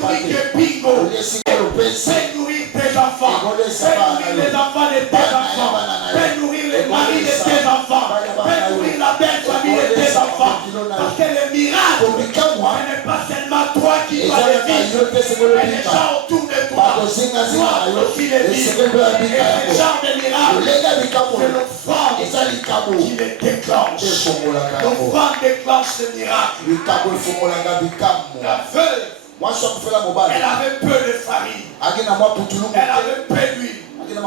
nourri que bingo. Fais nourrir tes enfants. Fais nourrir les enfants de tes enfants. Fais nourrir les maris de tes enfants. Fais nourrir la belle famille de tes enfants. Parce que le miracle, ce n'est pas seulement toi qui dois le vivre, mais les gens autour de toi doivent aussi le vivre. Et ce genre de miracle, c'est l'offrande qui les déclenche. L'offrande déclenche le miracle. La veuve, elle avait peu de farine. Elle avait peu d'huile. Elle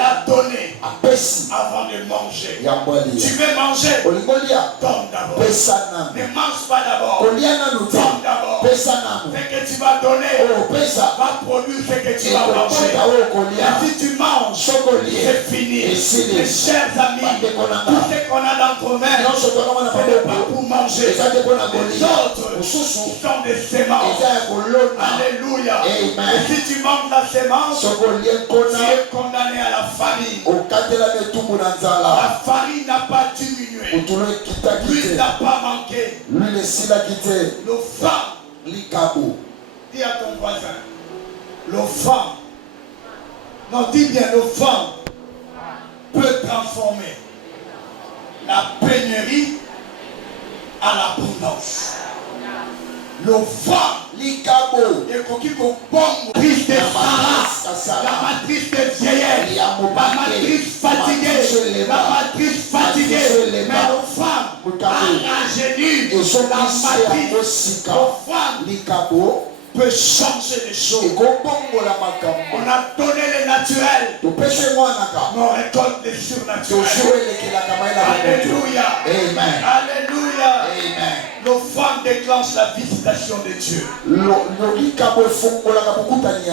a donné avant de manger. Tu veux manger? Donne d'abord. Ne mange pas d'abord. Donne d'abord. Ce que tu vas donner va produire ce que tu vas manger. Et si tu manges, c'est fini. Mes chers amis, tout ce qu'on a dans ton mains, ce n'est pas pour manger. Les autres sont des semences. Alléluia. Et si tu manges la semence, tu es condamné à la famine. La farine n'a pas diminué. L'huile n'a pas manqué. L'offrande. Dis à ton voisin. L'offrande. Non, dis bien, l'offrande peut transformer la pénurie à l'abondance. L'offrande. Triste de Sarah, la matrice de vieillesse, la matrice fatiguée, la matrice fatiguée, mais l'offrande a rajeuni la matrice. L'offrande peut changer les choses. On a donné le naturel, mais on récolte le surnaturel. Alléluia. Amen. Alléluia. Amen. L'offrande déclenche la visitation de Dieu.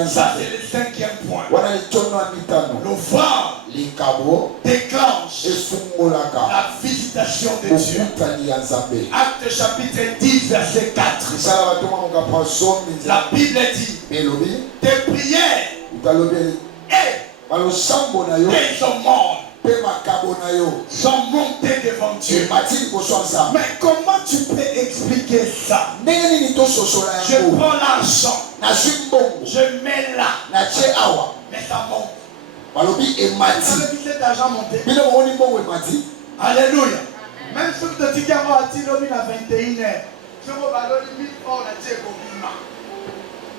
Ça, c'est le cinquième point. L'offrande déclenche la visitation de Dieu. Acte chapitre 10, verset 4. La Bible dit tes prières et tes hommes sont montés devant Dieu. Mais comment tu peux expliquer ça? Je prends l'argent, je mets là, mais ça monte. Vous avez vu cet argent monter? Alléluia. Même si tu te dis qu'il y a à 21h,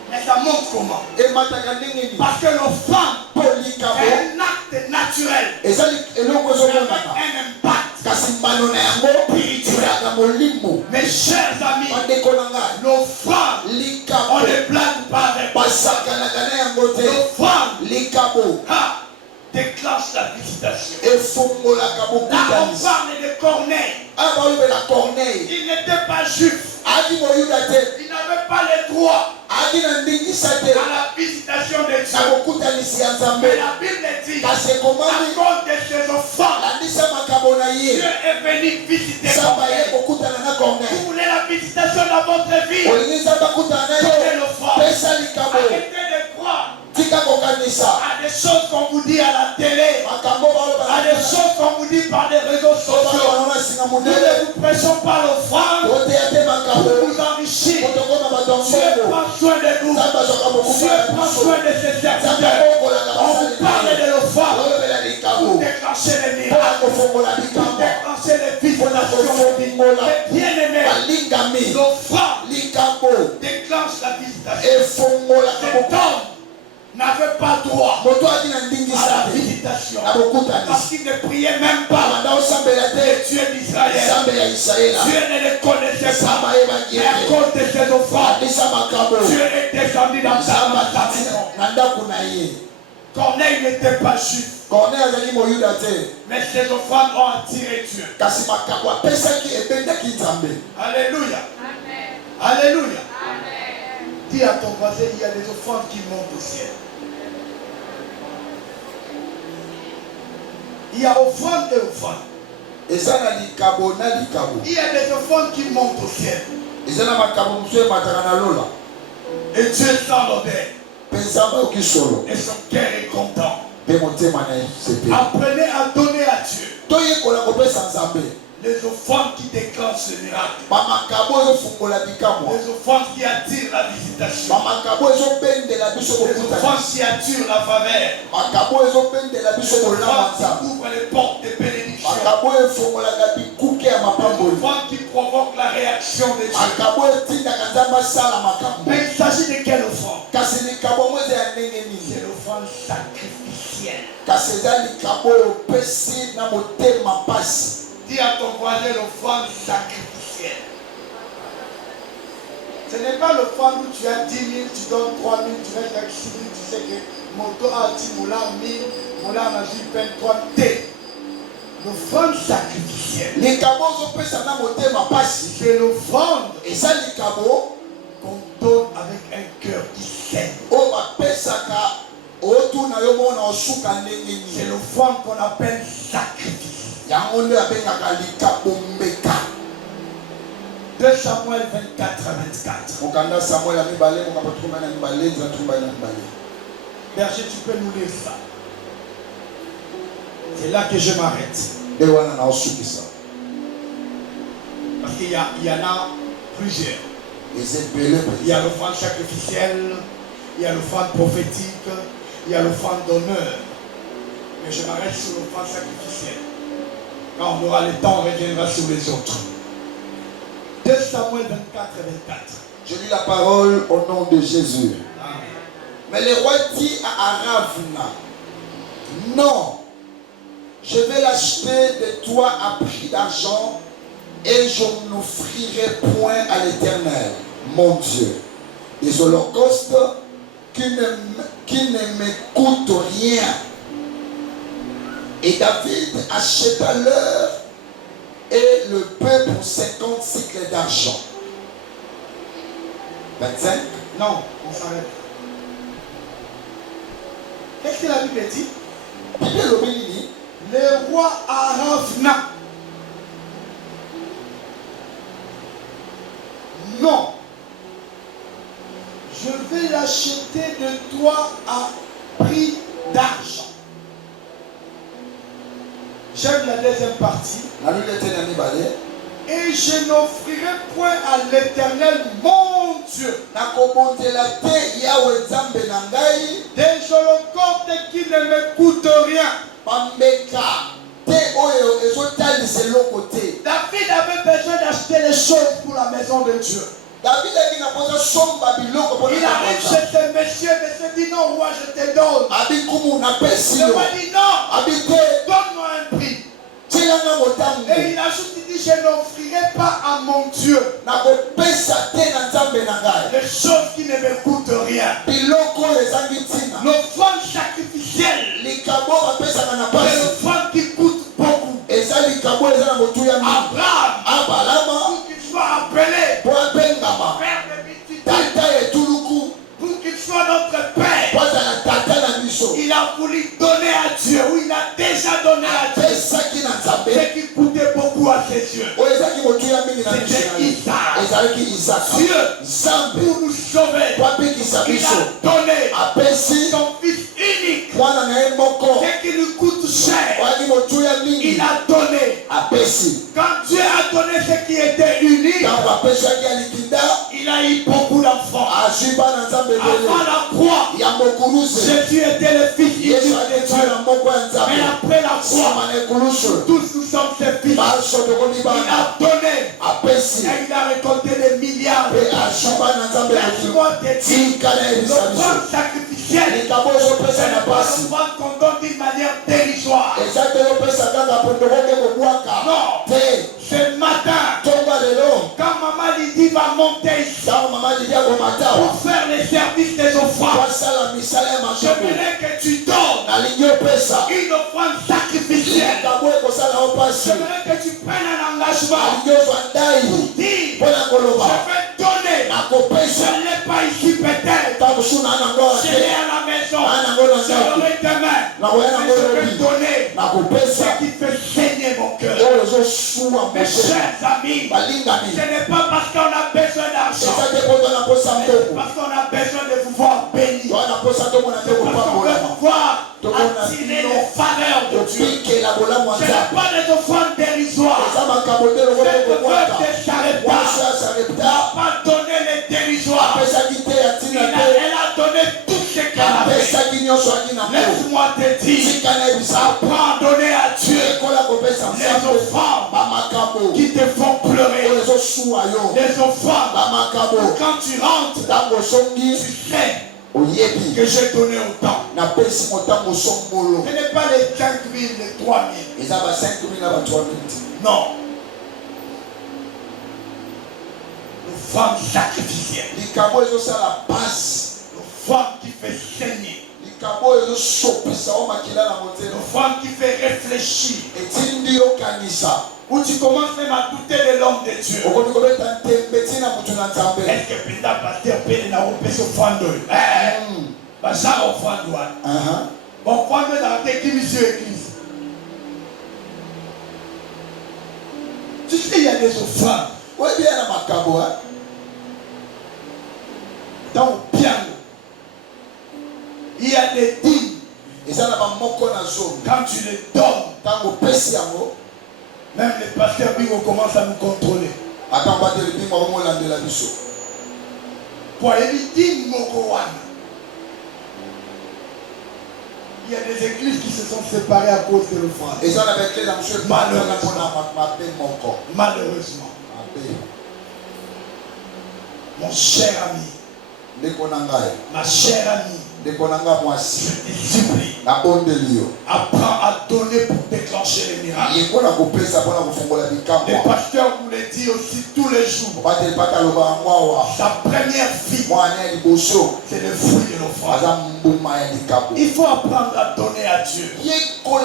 mais ça monte comment? Parce que l'offrande est un acte naturel. Avec un impact spirituel. Mes chers amis, l'offrande, on ne blague pas avec. L'offrande déclenche la visitation. Là, on parle de Corneille. Il n'était pas juif. Il n'avait pas le droit à la visitation de Dieu. Mais la Bible dit, à cause de ses offrandes, Dieu est venu visiter Corneille. Vous voulez la visitation dans votre vie? Donnez l'offrande. Arrêtez de croire à des choses qu'on vous dit à la télé, à des choses qu'on vous dit par les réseaux sociaux. Nous ne vous prêchons pas l'offrande, prend soin de nous. Dieu prend soin de ses serviteurs. On parle de l'offrande pour déclencher les miracles, pour déclencher les visitations. Mais bien aimé, l'offrande déclenche la visitation. Cet homme n'avait pas droit à la visitation parce qu'il ne priait même pas le Dieu d'Israël. Dieu ne le connaissait pas, mais à cause de ses offrandes, Dieu est descendu dans sa maison. Corneille n'était pas juif, mais ses offrandes ont attiré Dieu. Alléluia. Alléluia. Dis à ton voisin, il y a des offrandes qui montent au ciel. Il y a offrande et offrande. Il y a des offrandes qui montent au ciel. Et Dieu sent l'odeur. Et son cœur est content. Apprenez à donner à Dieu les offrandes qui déclenchent le miracle. Les offrandes qui attirent la visitation. Les offrandes qui attirent la faveur. Les offrandes qui ouvrent les portes de bénédiction. Les offrandes qui provoquent la réaction de Dieu. Mais il s'agit de quelle offrande? C'est l'offrande sacrificielle. Dis à ton voisin l'offrande sacrificielle. Ce n'est pas l'offrande où tu as 10 000, tu donnes 3 000, tu restes avec 6 000, tu sais que mon dos a dit moulin 1000, moulin a dit peine 3 000. L'offrande sacrificielle. C'est l'offrande qu'on donne avec un cœur qui saigne. C'est l'offrande qu'on appelle sacrifice. 2 Samuel 24 à 24. Berger, tu peux nous lire ça. C'est là que je m'arrête. Parce qu'il y en a plusieurs. Il y a l'offrande sacrificielle, il y a l'offrande prophétique, il y a l'offrande d'honneur. Mais je m'arrête sur l'offrande sacrificielle. Quand on aura le temps, on reviendra sur les autres. 2 Samuel 24 et 24. Je lis la parole au nom de Jésus. Amen. Mais le roi dit à Aravna, non, je vais l'acheter de toi à prix d'argent et je n'offrirai point à l'Éternel, mon Dieu, des holocaustes qui ne me coûtent rien. Et David acheta l'heure et le peuple pour 50 cycles d'argent. 25? Non, on s'arrête. Qu'est-ce que la Bible dit? Le roi Aravna. Non. Je vais l'acheter de toi à prix d'argent. J'aime la deuxième partie. Et je n'offrirai point à l'Éternel, mon Dieu, des holocaustes qui ne me coûtent rien. David avait besoin d'acheter les choses pour la maison de Dieu. Il arrive chez ce monsieur dit non, roi, je te donne. Le roi dit non, donne-moi un prix. Et il ajoute, il dit, je n'offrirai pas à mon Dieu les choses qui ne me coûtent rien. L'offrande sacrificielle, c'est l'offrande qui coûte beaucoup. Abraham, pour qu'il soit appelé Père de multitudes, pour qu'il soit notre Père, il a voulu donner à Dieu, ou il a déjà donné à Dieu ce qui coûtait beaucoup à ses yeux. C'était Isaac. Dieu, pour nous sauver, il a donné son fils unique, ce qui lui coûte cher. Il a donné. Quand Dieu a donné ce qui était unique, il Il a eu beaucoup d'enfants. Avant la croix, Jésus était le fils unique de Dieu. Mais après la croix, tous nous sommes ses fils. Il a donné et il a récolté des milliards. Laisse-moi te dire, l'offrande sacrificielle, c'est l'offrande qu'on donne d'une manière dérisoire. Non, ce matin, quand maman Lydie va monter ici pour faire les services des offrandes, j'aimerais que tu donnes une offrande sacrificielle. J'aimerais que tu prennes un engagement pour dire, je vais donner. Je ne l'ai pas ici peut-être. Je l'ai à la maison. Je l'aurai demain. Mais je vais donner ce qui fait saigner mon cœur. Mes chers amis, ce n'est pas parce qu'on a besoin d'argent, c'est parce qu'on a besoin de vous voir béni. C'est parce qu'on veut vous voir attirer les faveurs de Dieu. Ce n'est pas des offrandes dérisoires. Cette veuve de Sarepta n'a pas donné les dérisoires. Elle a donné tout ce qu'elle avait. Laisse-moi te dire, apprends à donner à Dieu les offrandes qui te font pleurer. Les offrandes, quand tu rentres, tu sais que j'ai donné autant. Ce n'est pas les 5 000, les 3 000. Non. L'offrande sacrificielle. L'offrande qui fait saigner. L'offrande qui fait réfléchir. Où tu commences même à douter de l'homme de Dieu. Est-ce que Péta Pasteur Pélé n'a pas fait offrande? Ça offrande. Offrande dans l'église. Tu sais, il y a des offrandes. Dans le piano, il y a des dîmes. Quand tu les donnes, même les pasteurs Bingo commencent à nous contrôler. Pour les dîmes, il y a des églises qui se sont séparées à cause de l'offrande. Malheureusement. Mon cher ami, ma chère amie, je te supplie, apprends à donner pour déclencher les miracles. Le pasteur vous le dit aussi tous les jours. Sa première fille, c'est le fruit de l'offrande. Il faut apprendre à donner à Dieu. Il faut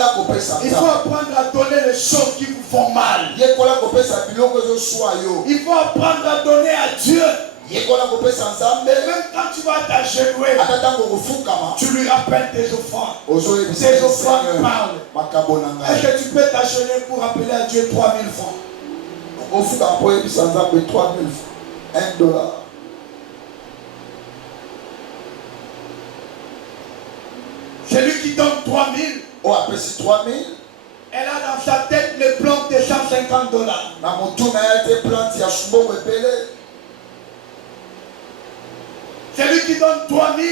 apprendre à donner les choses qui vous font mal. Il faut apprendre à donner à Dieu. Et même quand tu vas t'agenouiller, tu lui rappelles tes offrandes. Tes offrandes parlent. Est-ce que tu peux t'agenouiller pour rappeler à Dieu 3 000 francs? $1. Celui qui donne 3 000, elle a dans sa tête le plan de $150. Celui qui donne 3 000,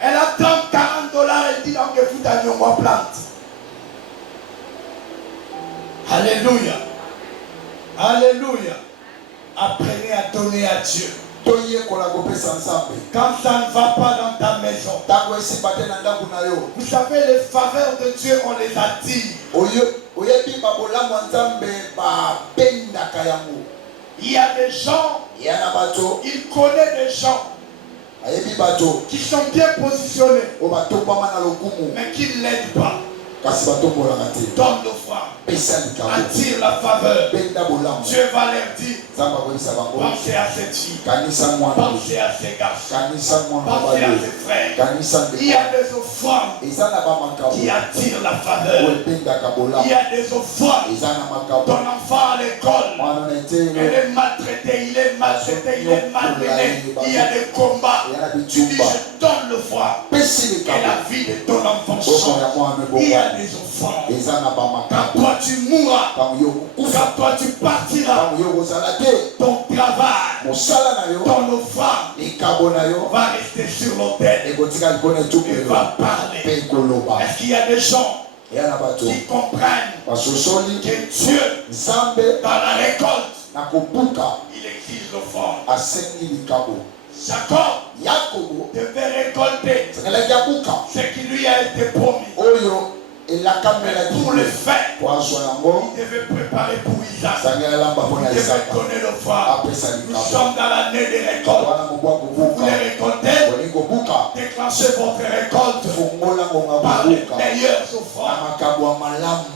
elle attend $40 et dit donc que vous avez une plante. Alléluia. Alléluia. Apprenez à donner à Dieu. Quand ça ne va pas dans ta maison, vous savez, les faveurs de Dieu, on les attire. Il y a des gens, il connaît des gens qui sont bien positionnés, mais qui ne l'aident pas. Donne l'offrande, attire la faveur. Dieu va leur dire, pensez à cette fille, pensez à ces garçons, pensez à ces frères. Il y a des offrandes qui attirent la faveur. Il y a des offrandes. Ton enfant à l'école, il est maltraité, il est malmené. Il y a des combats. Tu dis, je donne l'offrande. Et la vie de ton enfant change, il y a des offrandes. Quand toi tu mourras, quand toi tu partiras, ton travail, ton offrande va rester sur l'autel et va parler. Est-ce qu'il y a des gens qui comprennent que Dieu, dans la récolte, il exige l'offrande? Jacob devait récolter ce qui lui a été promis. Mais pour le faire, il devait préparer pour Isaac. Il devait donner l'offrande. Nous sommes dans l'année des récoltes. Vous voulez récolter? Déclenchez votre récolte par les meilleures offrandes.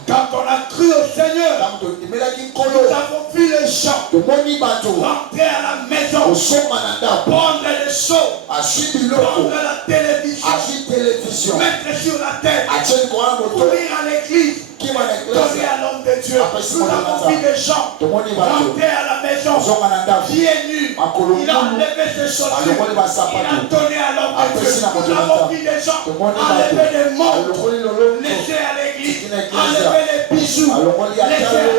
Quand on a cru au Seigneur, nous avons vu les gens rentrer à la maison, prendre les choses, prendre la télévision, mettre sur la tête, courir à l'église, donner à l'homme de Dieu. Nous avons vu des gens rentrer à la maison, pieds nus. Il a enlevé ses chaussures, il a donné à l'homme de Dieu. Nous avons vu des gens enlever des montres, laisser à l'église, enlever les bijoux, laisser à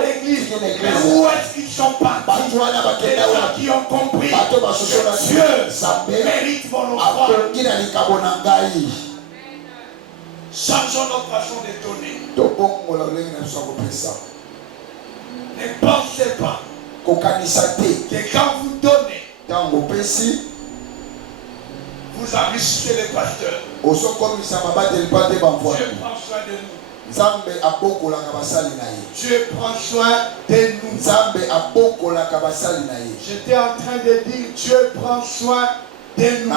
l'église. Mais où est-ce qu'ils sont partis? Les gens qui ont compris que Dieu mérite mon offrande. Changeons notre façon de donner. Ne pensez pas que quand vous donnez, vous enrichissez les pasteurs. Dieu prend soin de nous. Dieu prend soin de nous. J'étais en train de dire Dieu prend soin de nous.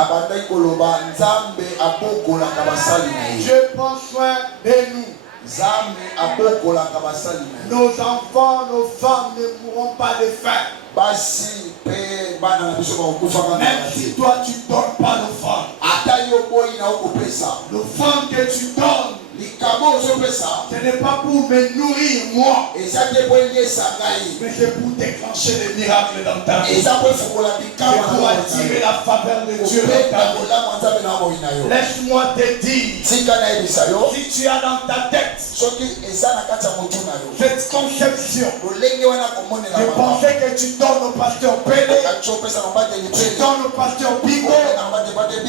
Dieu prend soin de nous. Nos enfants, nos femmes ne mourront pas de faim. Même si toi tu ne donnes pas l'offrande, l'offrande que tu donnes, ce n'est pas pour me nourrir moi, mais c'est pour déclencher les miracles dans ta vie. C'est pour attirer la faveur de Dieu dans ta vie. Laisse-moi te dire, si tu as dans ta tête cette conception de penser que tu donnes au pasteur Pélé, tu donnes au pasteur Bingo,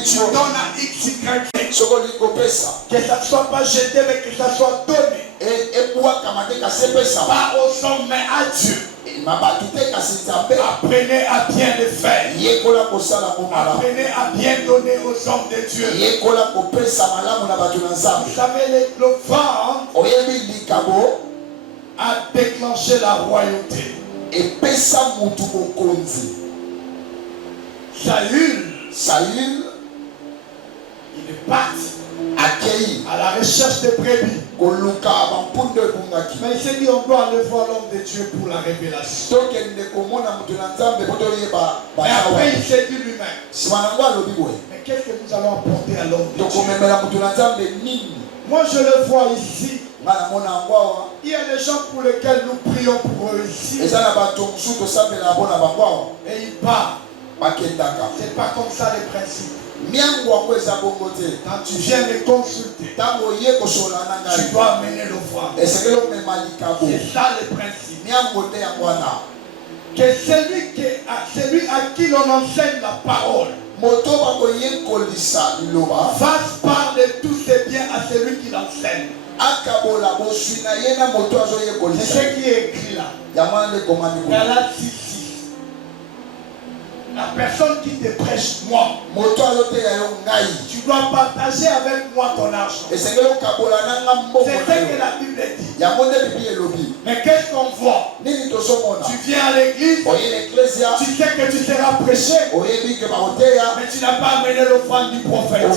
tu donnes à XYZ, que ça ne soit pas jeté mais que ça soit donné, pas aux hommes mais à Dieu. Apprenez à bien le faire. Apprenez à bien donner aux hommes de Dieu. Vous savez, l'offrande a déclenché la royauté. Saül, il est parti à la recherche des brebis. Mais il s'est dit, on doit aller voir l'homme de Dieu pour la révélation. Mais après il s'est dit lui-même, mais qu'est-ce que nous allons apporter à l'homme de Dieu? Moi je le vois ici. Il y a des gens pour lesquels nous prions pour réussir. Et ils partent. C'est pas comme ça les principes. Quand tu viens me consulter, tu dois amener l'offrande. C'est ça le principe. Que celui à qui l'on enseigne la parole fasse part de tous ses biens à celui qui l'enseigne. C'est ce qui est écrit là. Galates 6. La personne qui te prêche moi, tu dois partager avec moi ton argent. C'est ce que la Bible dit. Mais qu'est-ce qu'on voit? Tu viens à l'église, tu sais que tu seras prêché, mais tu n'as pas amené l'offrande du prophète. Donc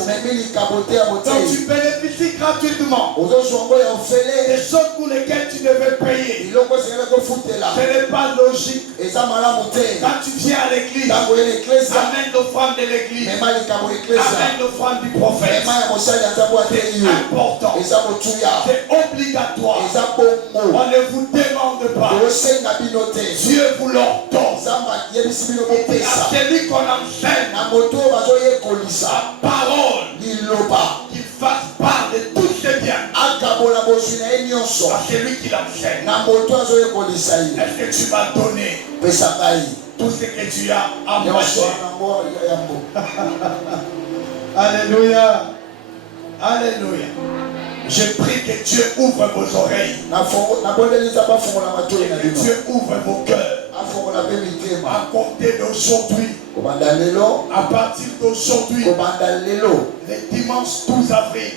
tu bénéficies gratuitement des choses pour lesquelles tu devais payer. Ce n'est pas logique. Quand tu viens à l'église, amène l'offrande de l'église, amène l'offrande du prophète. C'est important, c'est obligatoire. On ne vous demande pas, Dieu vous l'ordonne. Et à celui qu'on enseigne la parole, qu'il fasse part de tous ces C'est lui qui l'enseigne. Est-ce que tu m'as donné tout ce que tu as amassé? Alléluia. Alléluia. Je prie que Dieu ouvre vos oreilles. Que Dieu ouvre vos cœurs. À compter d'aujourd'hui. À partir d'aujourd'hui. Le dimanche 12 avril.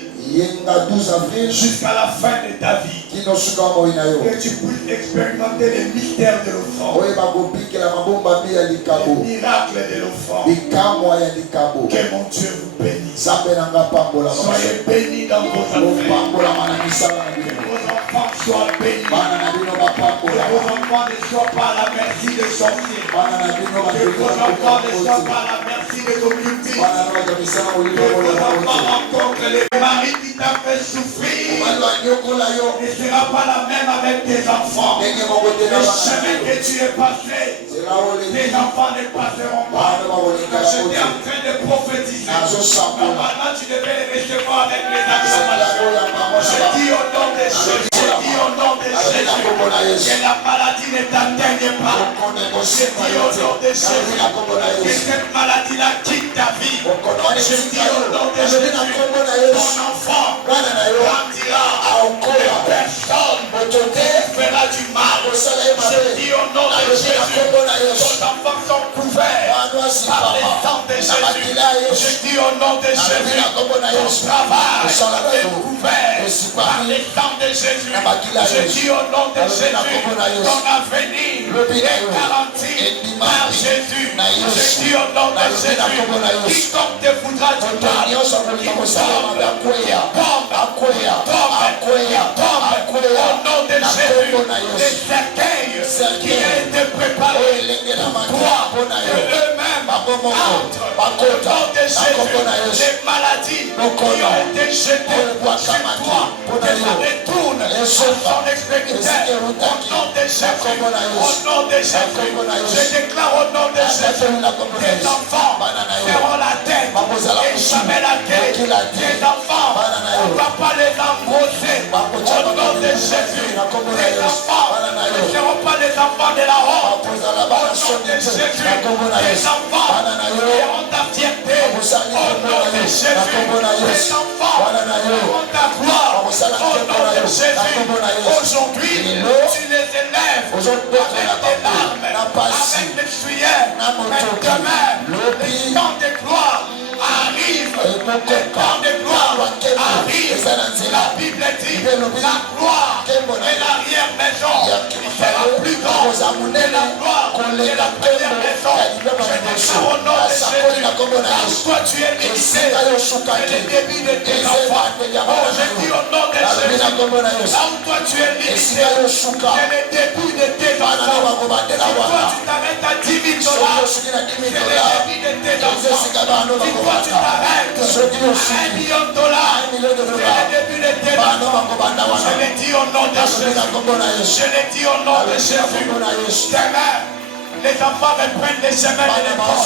Jusqu'à la fin de ta vie. Que tu puisses expérimenter les mystères de l'offrande. Les miracles de l'offrande. Que mon Dieu vous bénisse. Soyez bénis dans vos affaires. Que vos enfants soient bénis. Que vos enfants ne soient pas à la merci des sorciers. Que vos enfants ne soient pas à la merci des occultistes. Que vos enfants rencontrent les maris qui t'a fait souffrir. Ne sera pas la même avec tes enfants. Le chemin que tu es passé, tes enfants ne passeront pas. J'étais en train de prophétiser. Normalement, tu devais les recevoir avec les acclamations. Je dis au nom de Jésus. Je dis au nom de Jésus. Que la maladie ne t'atteigne pas. Je dis au nom de Jésus. Que cette maladie-là quitte ta vie. Je dis au nom de Jésus. Ton enfant grandira. Personne ne te fera du mal. Je dis au nom de Jésus. Tes enfants sont couverts par le sang de Jésus. Je dis au nom de Jésus. Ton travail est couvert par le sang de Jésus. Je dis au nom de Jésus. Ton avenir est garanti par Jésus. Je dis au nom de Jésus. Quiconque te voudra du mal, tombe au nom de Jésus. Les cercueils qui ont été préparés pour toi, eux-mêmes entrent au nom de Jésus. Les maladies qui ont été jetées sur toi, que ça retourne à son extrémité. Au nom de Jésus, au nom de Jésus, je déclare au nom de Jésus, tes enfants seront la tête et jamais la tête. Tes enfants, on ne va pas les embrosser. Au nom de Jésus, tes enfants ne seront pas les enfants de la honte. Au nom de Jésus, tes enfants seront ta fierté. Au nom de Jésus, tes enfants seront ta gloire. Au nom de Jésus, aujourd'hui, tu les élèves avec des larmes, avec des sueurs. Mais demain, le temps de gloire arrive. Le temps de gloire arrive. La Bible dit la gloire et l'arrière-maison sera plus grande que la gloire et la première maison. Je déclare au nom de Jésus, toi tu es limité, c'est le début de tes enfants. Oh, je dis au nom de Jésus, là où toi tu es limité, c'est le début de tes enfants. Si toi tu t'arrêtes à 10 000 $, c'est le début de tes enfants. Si toi tu t'arrêtes à $1 million, c'est le début de tes enfants. Je l'ai dit au nom de Jésus. Je l'ai dit au nom de Jésus. Demain, les enfants reprennent les chemins de l'école.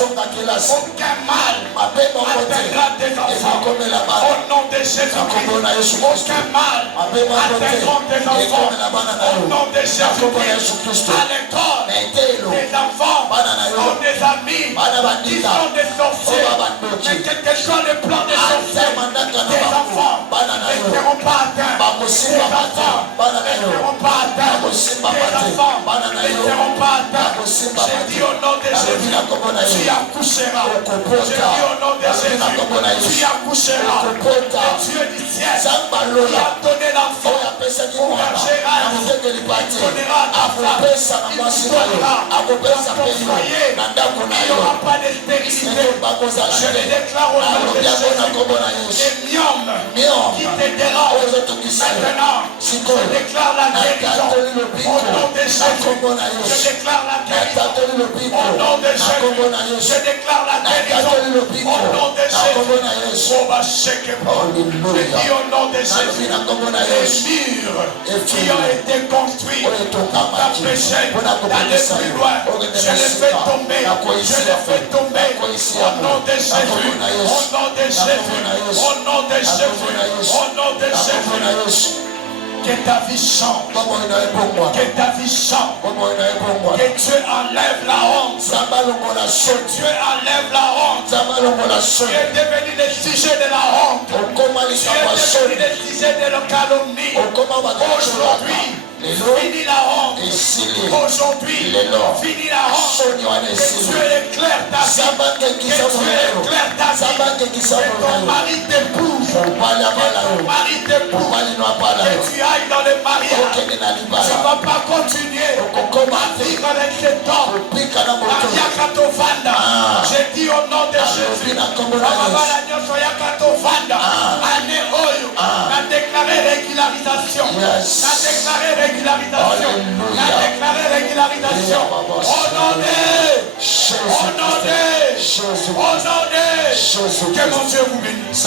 Aucun mal atteindra tes enfants. Au nom de Jésus-Christ. Aucun mal atteindra tes enfants. Au nom de Jésus-Christ. À l'école, tes enfants ont des amis qui sont des sorciers. Mais quel que soit le plan des sorciers, tes enfants ne seront pas atteints. Tes enfants ne seront pas atteints. Tes enfants ne seront pas atteints. Je dis au nom de Jésus, tu accoucheras. Je dis au nom de Jésus, tu accoucheras. Le Dieu du ciel qui a donné l'enfant pour un Gérard, donnera à ta femme, il vous donnera dans ton foyer. Il n'y aura pas de stérilité. Je le déclare au nom de Jésus. Les myomes qui te dérangent maintenant, je déclare la guérison au nom de Jésus. Je déclare la guérison au nom de Jésus. Je déclare la guérison au nom de Jésus. On va checker. Je dis au nom de Jésus. Les murs qui ont été construits pour t'empêcher d'aller plus loin, je les fais tomber. Je les fais tomber au nom de Jésus. Au nom de Jésus. Au nom de Jésus. Au nom de Jésus. Que ta vie change. Que ta vie change. Que Dieu enlève la honte. Que Dieu enlève la honte. Tu es devenu le sujet de la honte. Tu es devenu le sujet de la calomnie. Aujourd'hui, fini la honte. Aujourd'hui, fini la honte. Que Dieu éclaire ta vie. Que Dieu éclaire ta vie. Que ton mari t'épouse. Que ton mari t'épouse. Que tu ailles dans le mariage. Tu ne vas pas continuer à vivre avec cet homme. Je dis au nom de Jésus. Année Oyo. A déclaré régularisation. A déclaré régularisation. A déclaré régularisation. Honorez. Que mon Dieu vous bénisse.